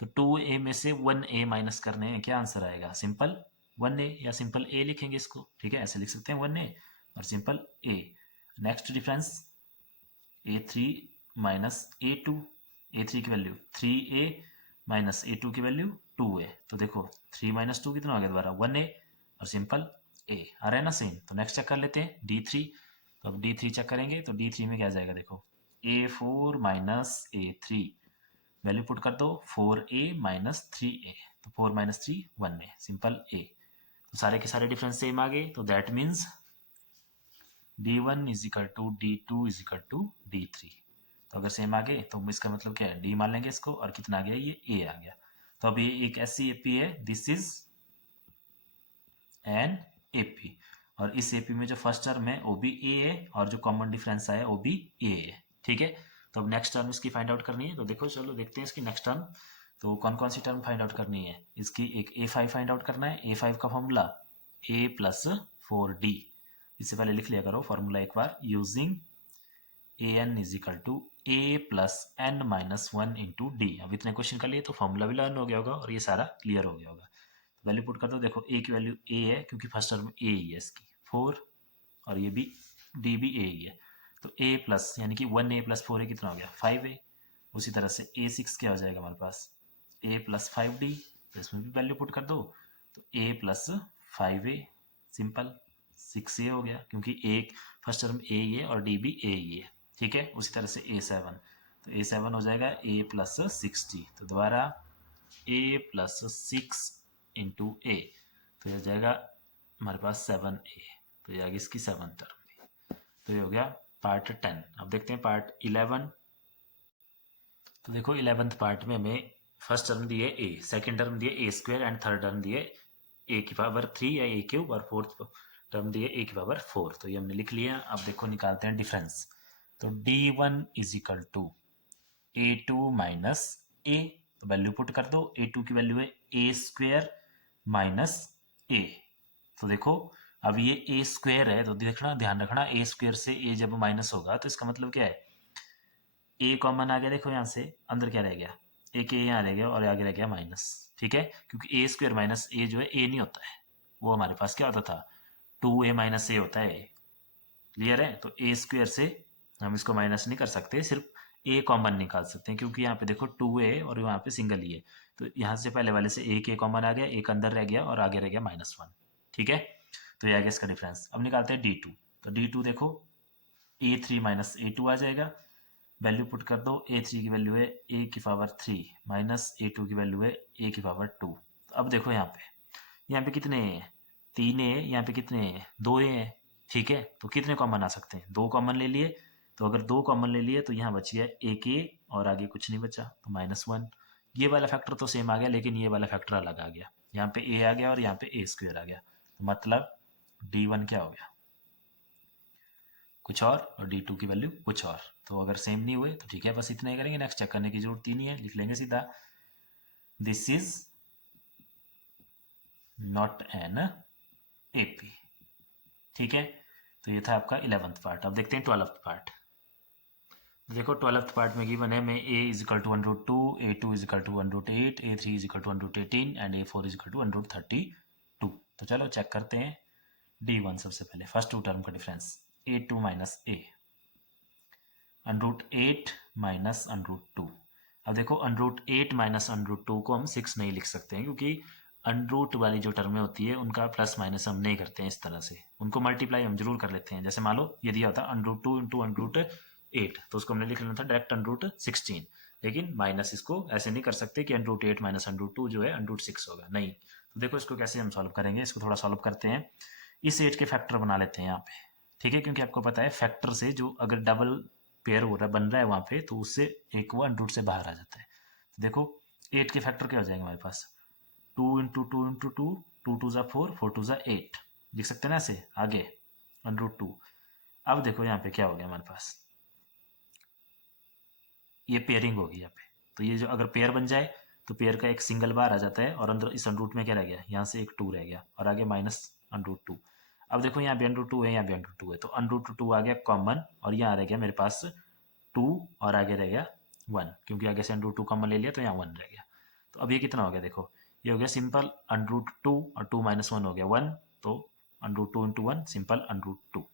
तो 2a में से 1a माइनस करने हैं, क्या आंसर आएगा सिंपल 1a, या सिंपल a लिखेंगे इसको। ठीक है, ऐसे लिख सकते हैं 1a और simple a। Next difference a3 minus a2, a3 की वैल्यू 3a माइनस a2 की वैल्यू 2a, तो देखो 3 माइनस 2 कितना हो गया दोबारा 1a, और सिंपल a आ रहा है ना सेम। तो नेक्स्ट चेक कर लेते हैं d3, तो अब d3 चेक करेंगे, तो d3 में क्या आ जाएगा देखो a4 minus a3, value put कर दो 4a माइनस 3a, तो 4 माइनस 3 1a, सिंपल a। तो सारे के सारे डिफरेंस सेम आ गए, तो that means d1 is equal to d2 is equal to d3। तो अगर सेम आ गए तो इसका मतलब क्या है, d मान लेंगे इसको, और कितना आ गया ये a आ गया। तो अब ये एक ऐसी एपी है, दिस इज एन एपी, और इस एपी में जो फर्स्ट टर्म है वो भी a है, और जो कॉमन डिफरेंस आया वो भी a है। ठीक है, तो अब नेक्स्ट टर्म इसकी फाइंड आउट करनी है, तो देखो चलो देखते हैं इसकी नेक्स्ट टर्म। तो कौन कौन सी टर्म फाइंड आउट करनी है, इसकी एक a5 फाइंड आउट करना है। a5 का फॉर्मूला a प्लस 4d, इससे पहले लिख लिया करो फॉर्मूला एक बार, using a n is equal to a plus n minus 1 into d. अब इतने क्वेश्चन कर लिए तो फॉर्मूला भी लर्न हो गया होगा और ये सारा क्लियर हो गया होगा। वैल्यू पुट कर दो, देखो ए की वैल्यू ए है क्योंकि फर्स्ट टर्म ए ही है इसकी 4, और ये भी डी भी ए ही है, तो ए प्लस यानी कि 1a प्लस 4a कितना हो गया 5a। उसी तरह से a6 क्या हो जाएगा हमारे पास a प्लस 5d, तो इसमें भी वैल्यू पुट कर दो, तो a plus 5a, simple 6a हो गया क्योंकि ए फर्स्ट टर्म ए ही है और डी भी ए ही है। ठीक है, उसी तरह से a7, तो a7 हो जाएगा a प्लस 6d, तो दोबारा a प्लस 6 इंटू ए, तो ये हो जाएगा हमारे पास 7a, तो ये आ गई इसकी 7th टर्म। तो ये हो गया पार्ट 10। अब देखते हैं पार्ट 11। तो देखो 11th पार्ट में हमें फर्स्ट टर्म दिए ए, सेकेंड टर्म दिए ए स्क्वायर एंड थर्ड टर्म दिए ए की पावर 3 या ए क्यूब और फोर्थ टर्म दिए ए की पावर 4। तो ये हमने लिख लिया। अब देखो निकालते हैं डिफरेंस। तो d1 is equal to a2 minus a, तो वैल्यू पुट कर दो। a2 की वैल्यू है ए स्क्वायर माइनस ए। तो देखो अब ये ए स्क्वायर है, तो देखना ध्यान रखना ए स्क्वायर से ए जब माइनस होगा तो इसका मतलब क्या है, ए कॉमन आ गया। देखो यहाँ से अंदर क्या रह गया, एक ए यहाँ रह गया और आगे रह गया माइनस। ठीक है, क्योंकि ए स्क्वायर माइनस ए जो है ए नहीं होता है, वो हमारे पास क्या होता था 2a माइनस ए होता है। क्लियर है, तो ए स्क्वायर से हम इसको माइनस नहीं कर सकते, सिर्फ ए कॉमन निकाल सकते हैं, क्योंकि यहाँ पे देखो 2a और यहाँ पे सिंगल ही है। तो यहाँ से पहले वाले से एक ए कॉमन आ गया, एक अंदर रह गया और आगे रह गया -1। ठीक है, तो ये आ गया इसका डिफरेंस। अब निकालते हैं d2। तो d2 देखो a3 माइनस a2 आ जाएगा। वैल्यू पुट कर दो। a3 की वैल्यू है a की पावर 3 माइनस a2 की वैल्यू है a की पावर 2। अब देखो यहाँ पे कितने हैं, 3 है, यहाँ पे कितने हैं, 2 हैं। ठीक है, तो कितने कॉमन आ सकते हैं, 2 कॉमन ले लिए। तो अगर 2 कॉमन ले लिए तो यहाँ बच गया एक ए और आगे कुछ नहीं बचा, तो -1। ये वाला फैक्टर तो सेम आ गया, लेकिन ये वाला फैक्टर अलग आ गया। यहाँ पे ए आ गया और यहाँ पे ए स्क्वायर आ गया, तो मतलब d1 क्या हो गया, कुछ और d2 की वैल्यू कुछ और। तो अगर सेम नहीं हुए तो ठीक है, बस इतना ही करेंगे, नेक्स्ट चेक करने की जरूरत ही नहीं है, लिख लेंगे सीधा this is not an AP. ठीक है, तो ये था आपका 11th पार्ट। अब देखते हैं 12th पार्ट। देखो 12th पार्ट में गिवन है, में a is equal to 1/2, a2 is equal to 1/8, a3 is equal to 1/18 and a4 is equal to 1/32। तो चलो चेक करते हैं d1। सबसे पहले फर्स्ट टू टर्म का difference a2 minus a, √8 minus √2। अब देखो √8 माइनस √2 को हम 6 नहीं लिख सकते हैं, क्योंकि अनरूट वाली जो टर्में होती है उनका प्लस माइनस हम नहीं करते हैं इस तरह से, उनको मल्टीप्लाई हम जरूर कर लेते हैं। जैसे मान लो ये दिया होता √2 इंटू √8, तो उसको हमने लिख लेना था डायरेक्ट √16, लेकिन माइनस इसको ऐसे नहीं कर सकते कि √8 माइनस √2 जो है √6 होगा, नहीं। तो देखो इसको कैसे हम सॉल्व करेंगे, इसको थोड़ा सॉल्व करते हैं। इस 8 के फैक्टर बना लेते हैं यहाँ पे। ठीक है, क्योंकि आपको पता है फैक्टर से जो अगर डबल पेयर हो रहा है, बन रहा है वहाँ पे, तो उससे एक वो √ से बाहर आ जाता है। तो देखो 8 के फैक्टर क्या हो जाएंगे हमारे पास, 2 इंटू टू इंटू टू, 2 2 ज़ा 4, 4 2 ज़ा 8, लिख सकते हैं ना ऐसे आगे √2। अब देखो यहाँ पे क्या हो गया हमारे पास, ये पेयरिंग होगी यहाँ पे। तो ये जो अगर पेयर बन जाए तो पेयर का एक सिंगल बार आ जाता है, और अंदर इस √ में क्या रह गया, यहाँ से एक 2 रह गया और आगे -√2। अब देखो यहाँ भी √2 है, यहाँ भी √2 है, तो √2 आ गया कॉमन, और यहाँ रह गया मेरे पास 2 और आगे रह गया 1, क्योंकि आगे से √2 कॉमन ले लिया तो यहाँ 1 रह गया। तो अब ये कितना हो गया, देखो ये हो गया सिंपल √2 और 2 - 1 हो गया 1, तो √2 इंटू 1 सिंपल √2।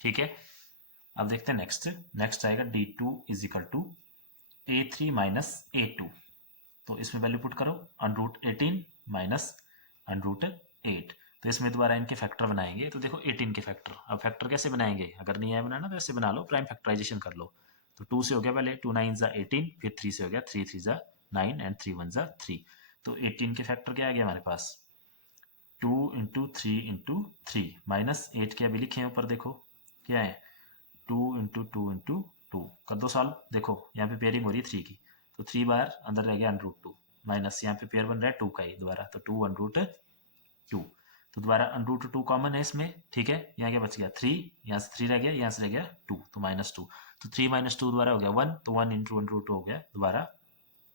ठीक है, अब देखते हैं नेक्स्ट। नेक्स्ट आएगा d2 is equal to a3 minus a2। तो इसमें वैल्यू पुट करो, √18 माइनस √8। तो इसमें दोबारा इनके फैक्टर बनाएंगे। तो देखो 18 के फैक्टर, अब फैक्टर कैसे बनाएंगे, अगर नहीं आया बनाना तो ऐसे बना लो, प्राइम फैक्टराइजेशन कर लो। तो 2 से हो गया पहले, 2 9 ज़ा 18, फिर 3 से हो गया 3 3 ज़ा 9 एंड 3 1 ज़ा 3। तो 18 के फैक्टर क्या आ गया हमारे पास, 2 इंटू 3 इंटू 3 माइनस 8 के अभी लिखे हैं ऊपर, देखो क्या है 2 इंटू 2 इंटू 2, कर दो सॉल्व। देखो यहाँ पे पेयरिंग हो रही है 3 की, तो 3 बार अंदर रह गया √2 माइनस यहाँ पे पेयर बन रहा है 2 का ही दोबारा, तो 2 √2। तो दोबारा √2 कॉमन है इसमें। ठीक है, यहाँ क्या बच गया 3, यहाँ से 3 रह गया, यहाँ से रह गया 2, तो -2। तो 3 - 2 दोबारा हो गया 1, तो 1 इंटू √2 हो गया दोबारा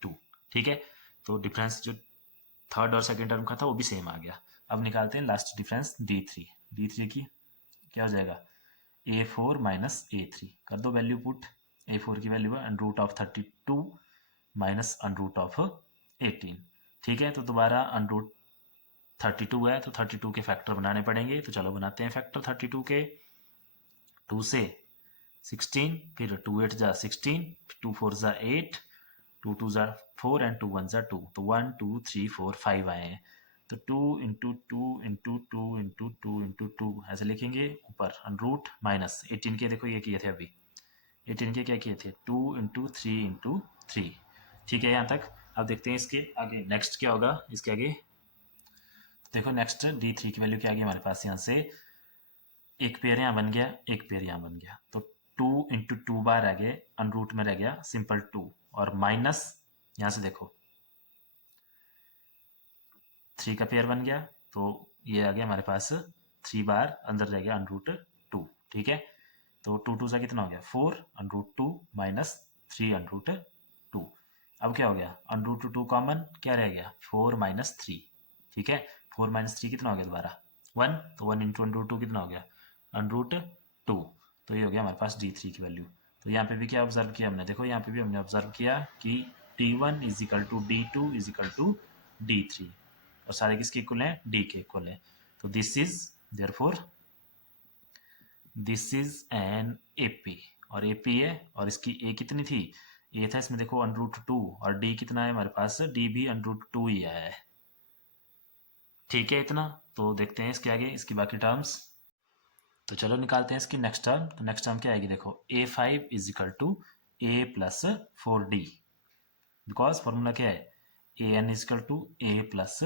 2। ठीक है, तो डिफरेंस जो थर्ड और सेकेंड टर्म का था वो भी सेम आ गया। अब निकालते हैं लास्ट डिफरेंस d3 की क्या हो जाएगा, a4 माइनस a3, कर दो वैल्यू पुट। a4 की वैल्यू है √32 माइनस √18। ठीक है, तो दोबारा √32 है, तो 32 के फैक्टर बनाने पड़ेंगे। तो चलो बनाते हैं फैक्टर 32 के। 2 से 16, फिर 2 8 ज़ा 16, 2 4 ज़ा 8, 2 2 ज़ा 4 एंड 2 1 ज़ा 2, तो 1 2 3 4 5 आए हैं। तो 2 इंटू 2 इंटू 2 इंटू 2 इंटू 2 ऐसे लिखेंगे, ऊपर √ माइनस 18 के, देखो ये किए थे अभी 18 के क्या किए थे, 2 इंटू 3 इंटू 3। ठीक है यहाँ तक। अब देखते हैं इसके आगे नेक्स्ट क्या होगा, इसके आगे देखो नेक्स्ट d3 की वैल्यू क्या आ गई हमारे पास, यहाँ से एक पेयर यहाँ बन गया, एक पेयर यहाँ बन गया, तो 2 इंटू 2 बार आ गए √ में रह गया सिंपल 2, और माइनस यहाँ से देखो 3 का पेयर बन गया, तो ये आ गया हमारे पास 3 बार अंदर रह गया √2। ठीक है, तो 2 सा कितना हो गया 4 √2 माइनस 3 √2। अब क्या हो गया √2 कॉमन, क्या रह गया 4 माइनस 3। ठीक है, 4 माइनस 3 कितना हो गया दोबारा 1, तो 1 इंटू √2 कितना हो गया √2। तो ये हो गया हमारे पास D3 की वैल्यू। तो यहाँ पे भी क्या ऑब्जर्व किया हमने, देखो यहाँ पे भी हमने ऑब्जर्व किया कि D1 is equal to D2 is equal to D3, और सारे किसके इक्वल हैं D के इक्वल है। तो this is therefore this is an AP, और AP है, और इसकी A कितनी थी, A था इसमें देखो √2, और D कितना है हमारे पास, D भी √2 ही आया है। ठीक है इतना, तो देखते हैं इसके आगे इसकी बाकी टर्म्स। तो चलो निकालते हैं इसकी नेक्स्ट टर्म। तो नेक्स्ट टर्म क्या आएगी, देखो A5 is equal to A plus 4D, because formula क्या है AN is equal to A plus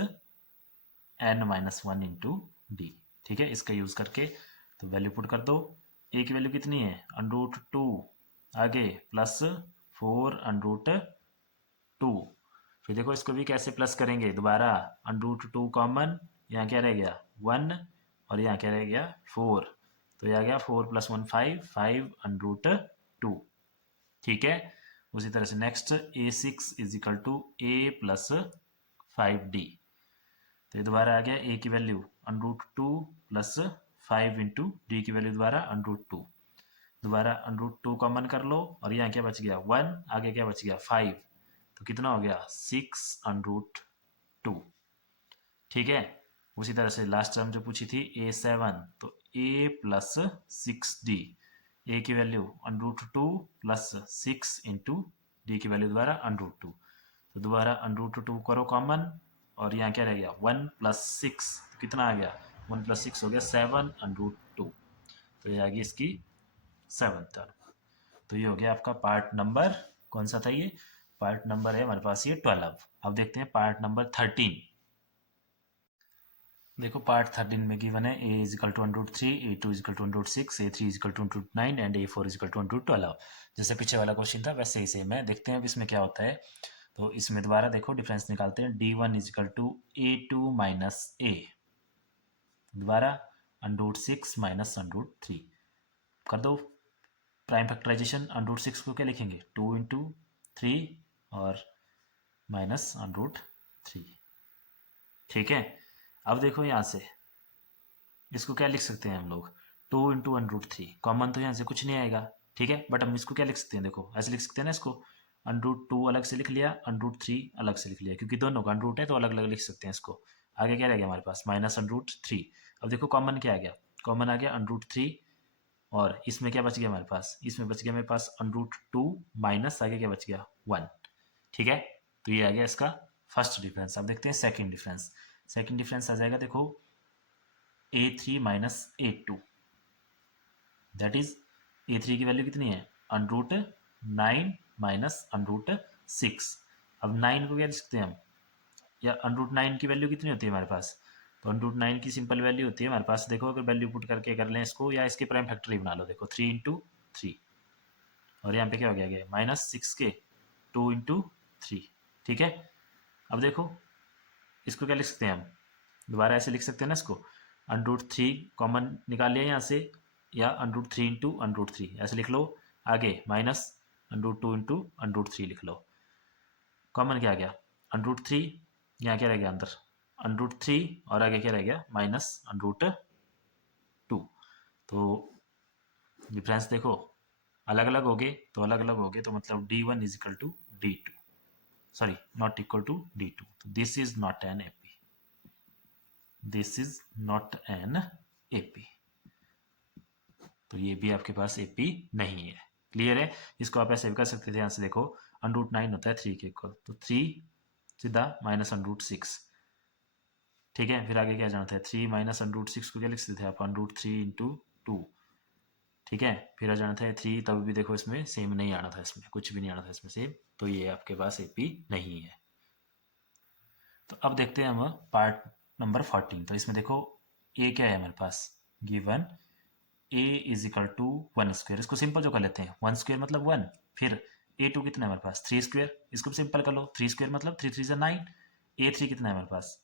N minus 1 into D। ठीक है, इसका यूज करके तो वैल्यू पुट कर दो। A की वैल्यू कितनी है √2, आगे प्लस 4 √2। फिर देखो इसको भी कैसे प्लस करेंगे, दोबारा √2 कॉमन, यहाँ क्या रह गया 1, और यहाँ क्या रह गया 4, तो ये आ गया 4 + 1 5, 5 √2। ठीक है, उसी तरह से next A6 is equal to A plus 5D। तो ये दोबारा आ गया A की वैल्यू √2 प्लस 5 इंटू D की वैल्यू दोबारा √2, दोबारा √2 कॉमन कर लो, और यहाँ क्या बच गया 1, आगे क्या बच गया 5, तो कितना हो गया 6 √2। ठीक है, उसी तरह से लास्ट टर्म जो पूछी थी A7, तो A प्लस 6D, A की वैल्यू √2 प्लस 6 इंटू D की वैल्यू दोबारा √2, तो दोबारा √2 करो कॉमन, और यहाँ क्या रह गया 1 + 6, तो कितना आ गया 1 + 6 हो गया 7 √2। तो ये आ गई इसकी 7th टर्म। तो ये हो गया आपका पार्ट नंबर, कौन सा था ये, पार्ट नंबर है हमारे पास ये 12। अब देखते हैं पार्ट नंबर 13। देखो पार्ट 13 में गिवन है A is equal to √3, A2 is equal to √6, A3 is equal to √9 and A4 is equal to √12। जैसे पीछे वाला क्वेश्चन था वैसे ही सेम है। देखते हैं अब इसमें क्या होता है। तो इसमें दोबारा देखो डिफरेंस निकालते हैं। D1 is equal to A2 minus A, दोबारा √6 माइनस √3 कर दो प्राइम फैक्टराइजेशन। √6 को क्या लिखेंगे 2 इंटू 3 और माइनस √3। ठीक है, अब देखो यहाँ से इसको क्या लिख सकते हैं हम लोग 2 इंटू √3 कॉमन, तो यहाँ से कुछ नहीं आएगा। ठीक है, बट हम इसको क्या लिख सकते हैं, देखो ऐसे लिख सकते हैं ना, इसको √2 अलग से लिख लिया, √3 अलग से लिख लिया, क्योंकि दोनों का √है तो अलग अलग लिख सकते हैं इसको। आगे क्या रह गया हमारे पास माइनस √3। अब देखो कॉमन क्या आ गया, कॉमन आ गया √3, और इसमें क्या बच गया हमारे पास, इसमें बच गया मेरे पास √2 माइनस आगे क्या बच गया 1। ठीक है, तो ये आ गया इसका फर्स्ट डिफरेंस। अब देखते हैं सेकंड डिफरेंस। सेकंड डिफरेंस आ जाएगा देखो A3 minus A2, that is A3 की वैल्यू कितनी है √9 माइनस √6। अब 9 को क्या लिख सकते हैं हम, या √9 की वैल्यू कितनी होती है हमारे पास, तो √9 की सिंपल वैल्यू होती है हमारे पास, देखो अगर वैल्यू पुट करके कर लें इसको, या इसके प्राइम फैक्टर बना लो, देखो 3 इंटू 3, और यहाँ पे क्या हो गया -6 के 2 इंटू 3। ठीक है, अब देखो इसको क्या लिख सकते हैं हम, दोबारा ऐसे लिख सकते हैं ना इसको, √3 कॉमन निकाल लिया यहाँ से, या √3 इंटू √3 ऐसे लिख लो, आगे माइनस √2 इंटू √3 लिख लो। कॉमन क्या आ गया √3, यहाँ क्या रह गया अंदर √3, और आगे क्या रह गया माइनस √2। तो डिफरेंस देखो अलग अलग हो गए, तो अलग अलग हो गए, तो मतलब D1 is equal to D2, sorry not equal to D2। तो this is not an AP, this is not an AP, तो ये भी आपके पास AP नहीं है। क्लियर है, इसको आप ऐसे भी कर सकते थे, यहाँ से देखो √9 होता है 3 के इक्वल, तो 3 सीधा माइनस √6। ठीक है, फिर आगे क्या जाना था 3 माइनस √6 को क्या लिख सकते थे आप √3 इंटू 2। ठीक है, फिर आ जाना था 3, तब भी देखो इसमें सेम नहीं आना था, इसमें कुछ भी नहीं आना था इसमें सेम, तो ये आपके पास AP नहीं है। तो अब देखते हैं हम पार्ट नंबर 14। तो इसमें देखो A क्या है हमारे पास given A is equal to 1 square, इसको सिंपल जो कर लेते हैं 1 स्क्वायर मतलब 1, फिर A2 कितना है हमारे पास 3 स्क्वायर, इसको सिंपल कर लो 3 स्क्वायर मतलब 3 3 9, A3 कितना है हमारे पास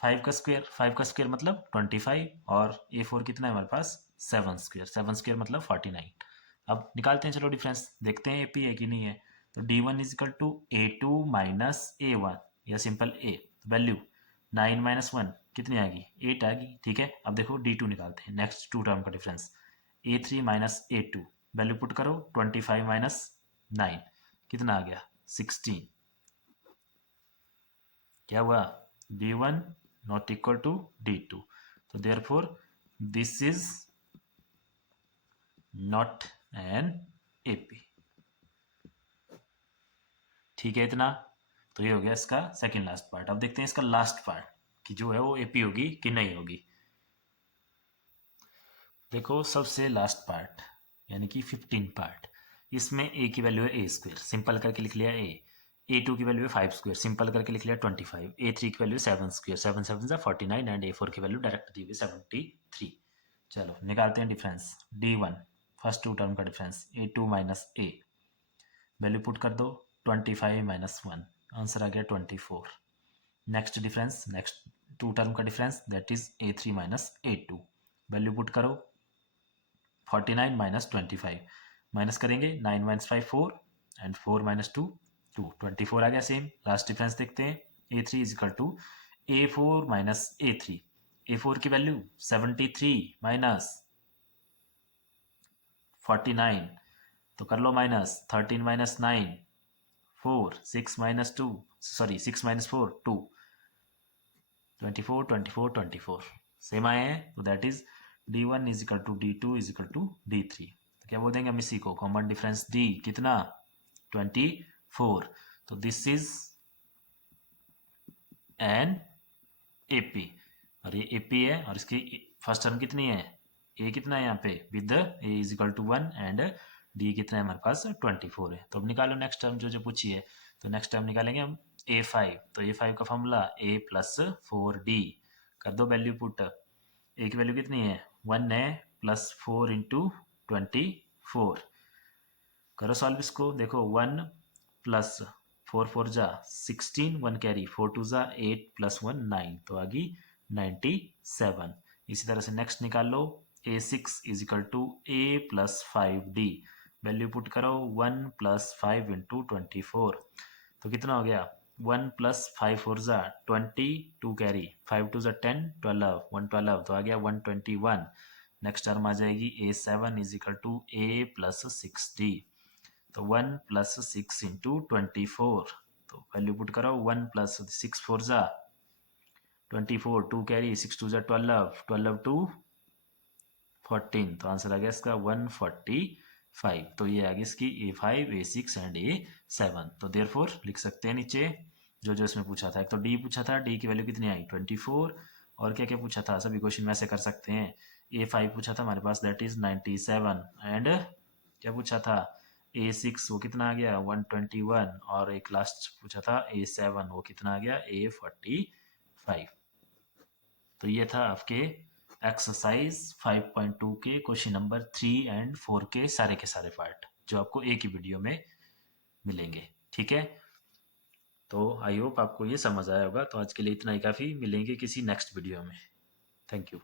फाइव का स्क्वायर मतलब 25 और A4 कितना है हमारे पास 7 स्क्वायर मतलब 49। अब निकालते हैं, चलो डिफरेंस देखते हैं AP है कि नहीं है। तो D1 is equal to A2 minus A1 या सिंपल A। वैल्यू 9 माइनस 1 कितनी आ गई 8 आ गई, ठीक है। अब देखो D2 निकालते हैं, नेक्स्ट टू टर्म का difference A3 minus A2। Value put करो 25 माइनस 9 कितना आ गया 16। क्या हुआ D1 not equal to D2, तो therefore this is not an AP। ठीक है इतना। तो ये हो गया इसका सेकंड लास्ट पार्ट। अब देखते हैं इसका लास्ट पार्ट कि जो है वो AP होगी कि नहीं होगी। देखो सबसे लास्ट पार्ट यानी कि 15 पार्ट, इसमें A की वैल्यू है A², सिंपल करके लिख लिया A2 की वैल्यू है 5², सिंपल करके लिख लिया 25, A3 की वैल्यू 7², 7 7 जा 49 एंड A4 की वैल्यू डायरेक्ट दी हुई 73। चलो निकालते हैं difference D1 first two term का difference A2 minus A। Value put कर दो 25 माइनस 1, आंसर आ गया 24। Next difference next two term का difference that is A3 minus A2। Value put करो 49 माइनस 25, माइनस करेंगे 9 माइनस 5 4 एंड 4 माइनस 2 2, 24 आ गया same. Last difference देखते हैं A3 is equal to A4 minus A3। A4 की value 73 minus 49, तो कर लो minus 13 minus 9 4, 6 minus 2 sorry 6 minus 4 2, 24 24 24 same आए हैं। तो that is D1 is equal to D2 is equal to D3। तो क्या बोल देंगे हम इसी को कॉमन डिफरेंस D कितना 24। तो दिस इज एन AP और ये AP है और इसकी फर्स्ट टर्म कितनी है A कितना है यहाँ पे with A is equal to 1 and D कितना है हमारे पास 24 है। तो अब निकालो नेक्स्ट टर्म जो जो पूछी है। तो नेक्स्ट टर्म निकालेंगे हम A5। तो A5 का फॉर्मूला A प्लस 4D कर दो वैल्यू पुट। A की वैल्यू कितनी है 1 है प्लस 4 इंटू 24 करो सॉल्व इसको। देखो 1 प्लस 4 4 जा 16, 1 कैरी 4 2 जा 8 प्लस 1 9, तो आ गई 97। इसी तरह से नेक्स्ट निकाल लो A6 is equal to A plus 5D। Value put करो 1 प्लस 5 इंटू 24, तो कितना हो गया 1 प्लस 5 4 जा 20, 2 कैरी 5 2 जा 10 12 112, तो आ गया 121। नेक्स्ट टर्म आ जाएगी A7 is equal to A plus 6D। तो 1 प्लस 6 इंटू 24, तो वैल्यू पुट करो 1 प्लस 6 4 जा 24, 2 कैरी 6 2 जा 12 12 2 14, तो आंसर आ गया इसका 145। तो ये आ गई इसकी A5 A6 एंड A7। तो देयरफॉर लिख सकते हैं नीचे जो जो इसमें पूछा था। एक तो D पूछा था, D की वैल्यू कितनी आई 24, और क्या क्या पूछा था सभी क्वेश्चन में ऐसे कर सकते हैं। A5 पूछा था हमारे पास दैट इज 97 एंड क्या पूछा था A6 वो कितना आ गया 121, और एक लास्ट पूछा था A7 वो कितना आ गया A45। तो ये था आपके एक्सरसाइज 5.2 के क्वेश्चन नंबर 3 एंड 4 के सारे पार्ट जो आपको एक ही वीडियो में मिलेंगे, ठीक है। तो आई होप आपको ये समझ आया होगा। तो आज के लिए इतना ही काफ़ी, मिलेंगे किसी नेक्स्ट वीडियो में। Thank you.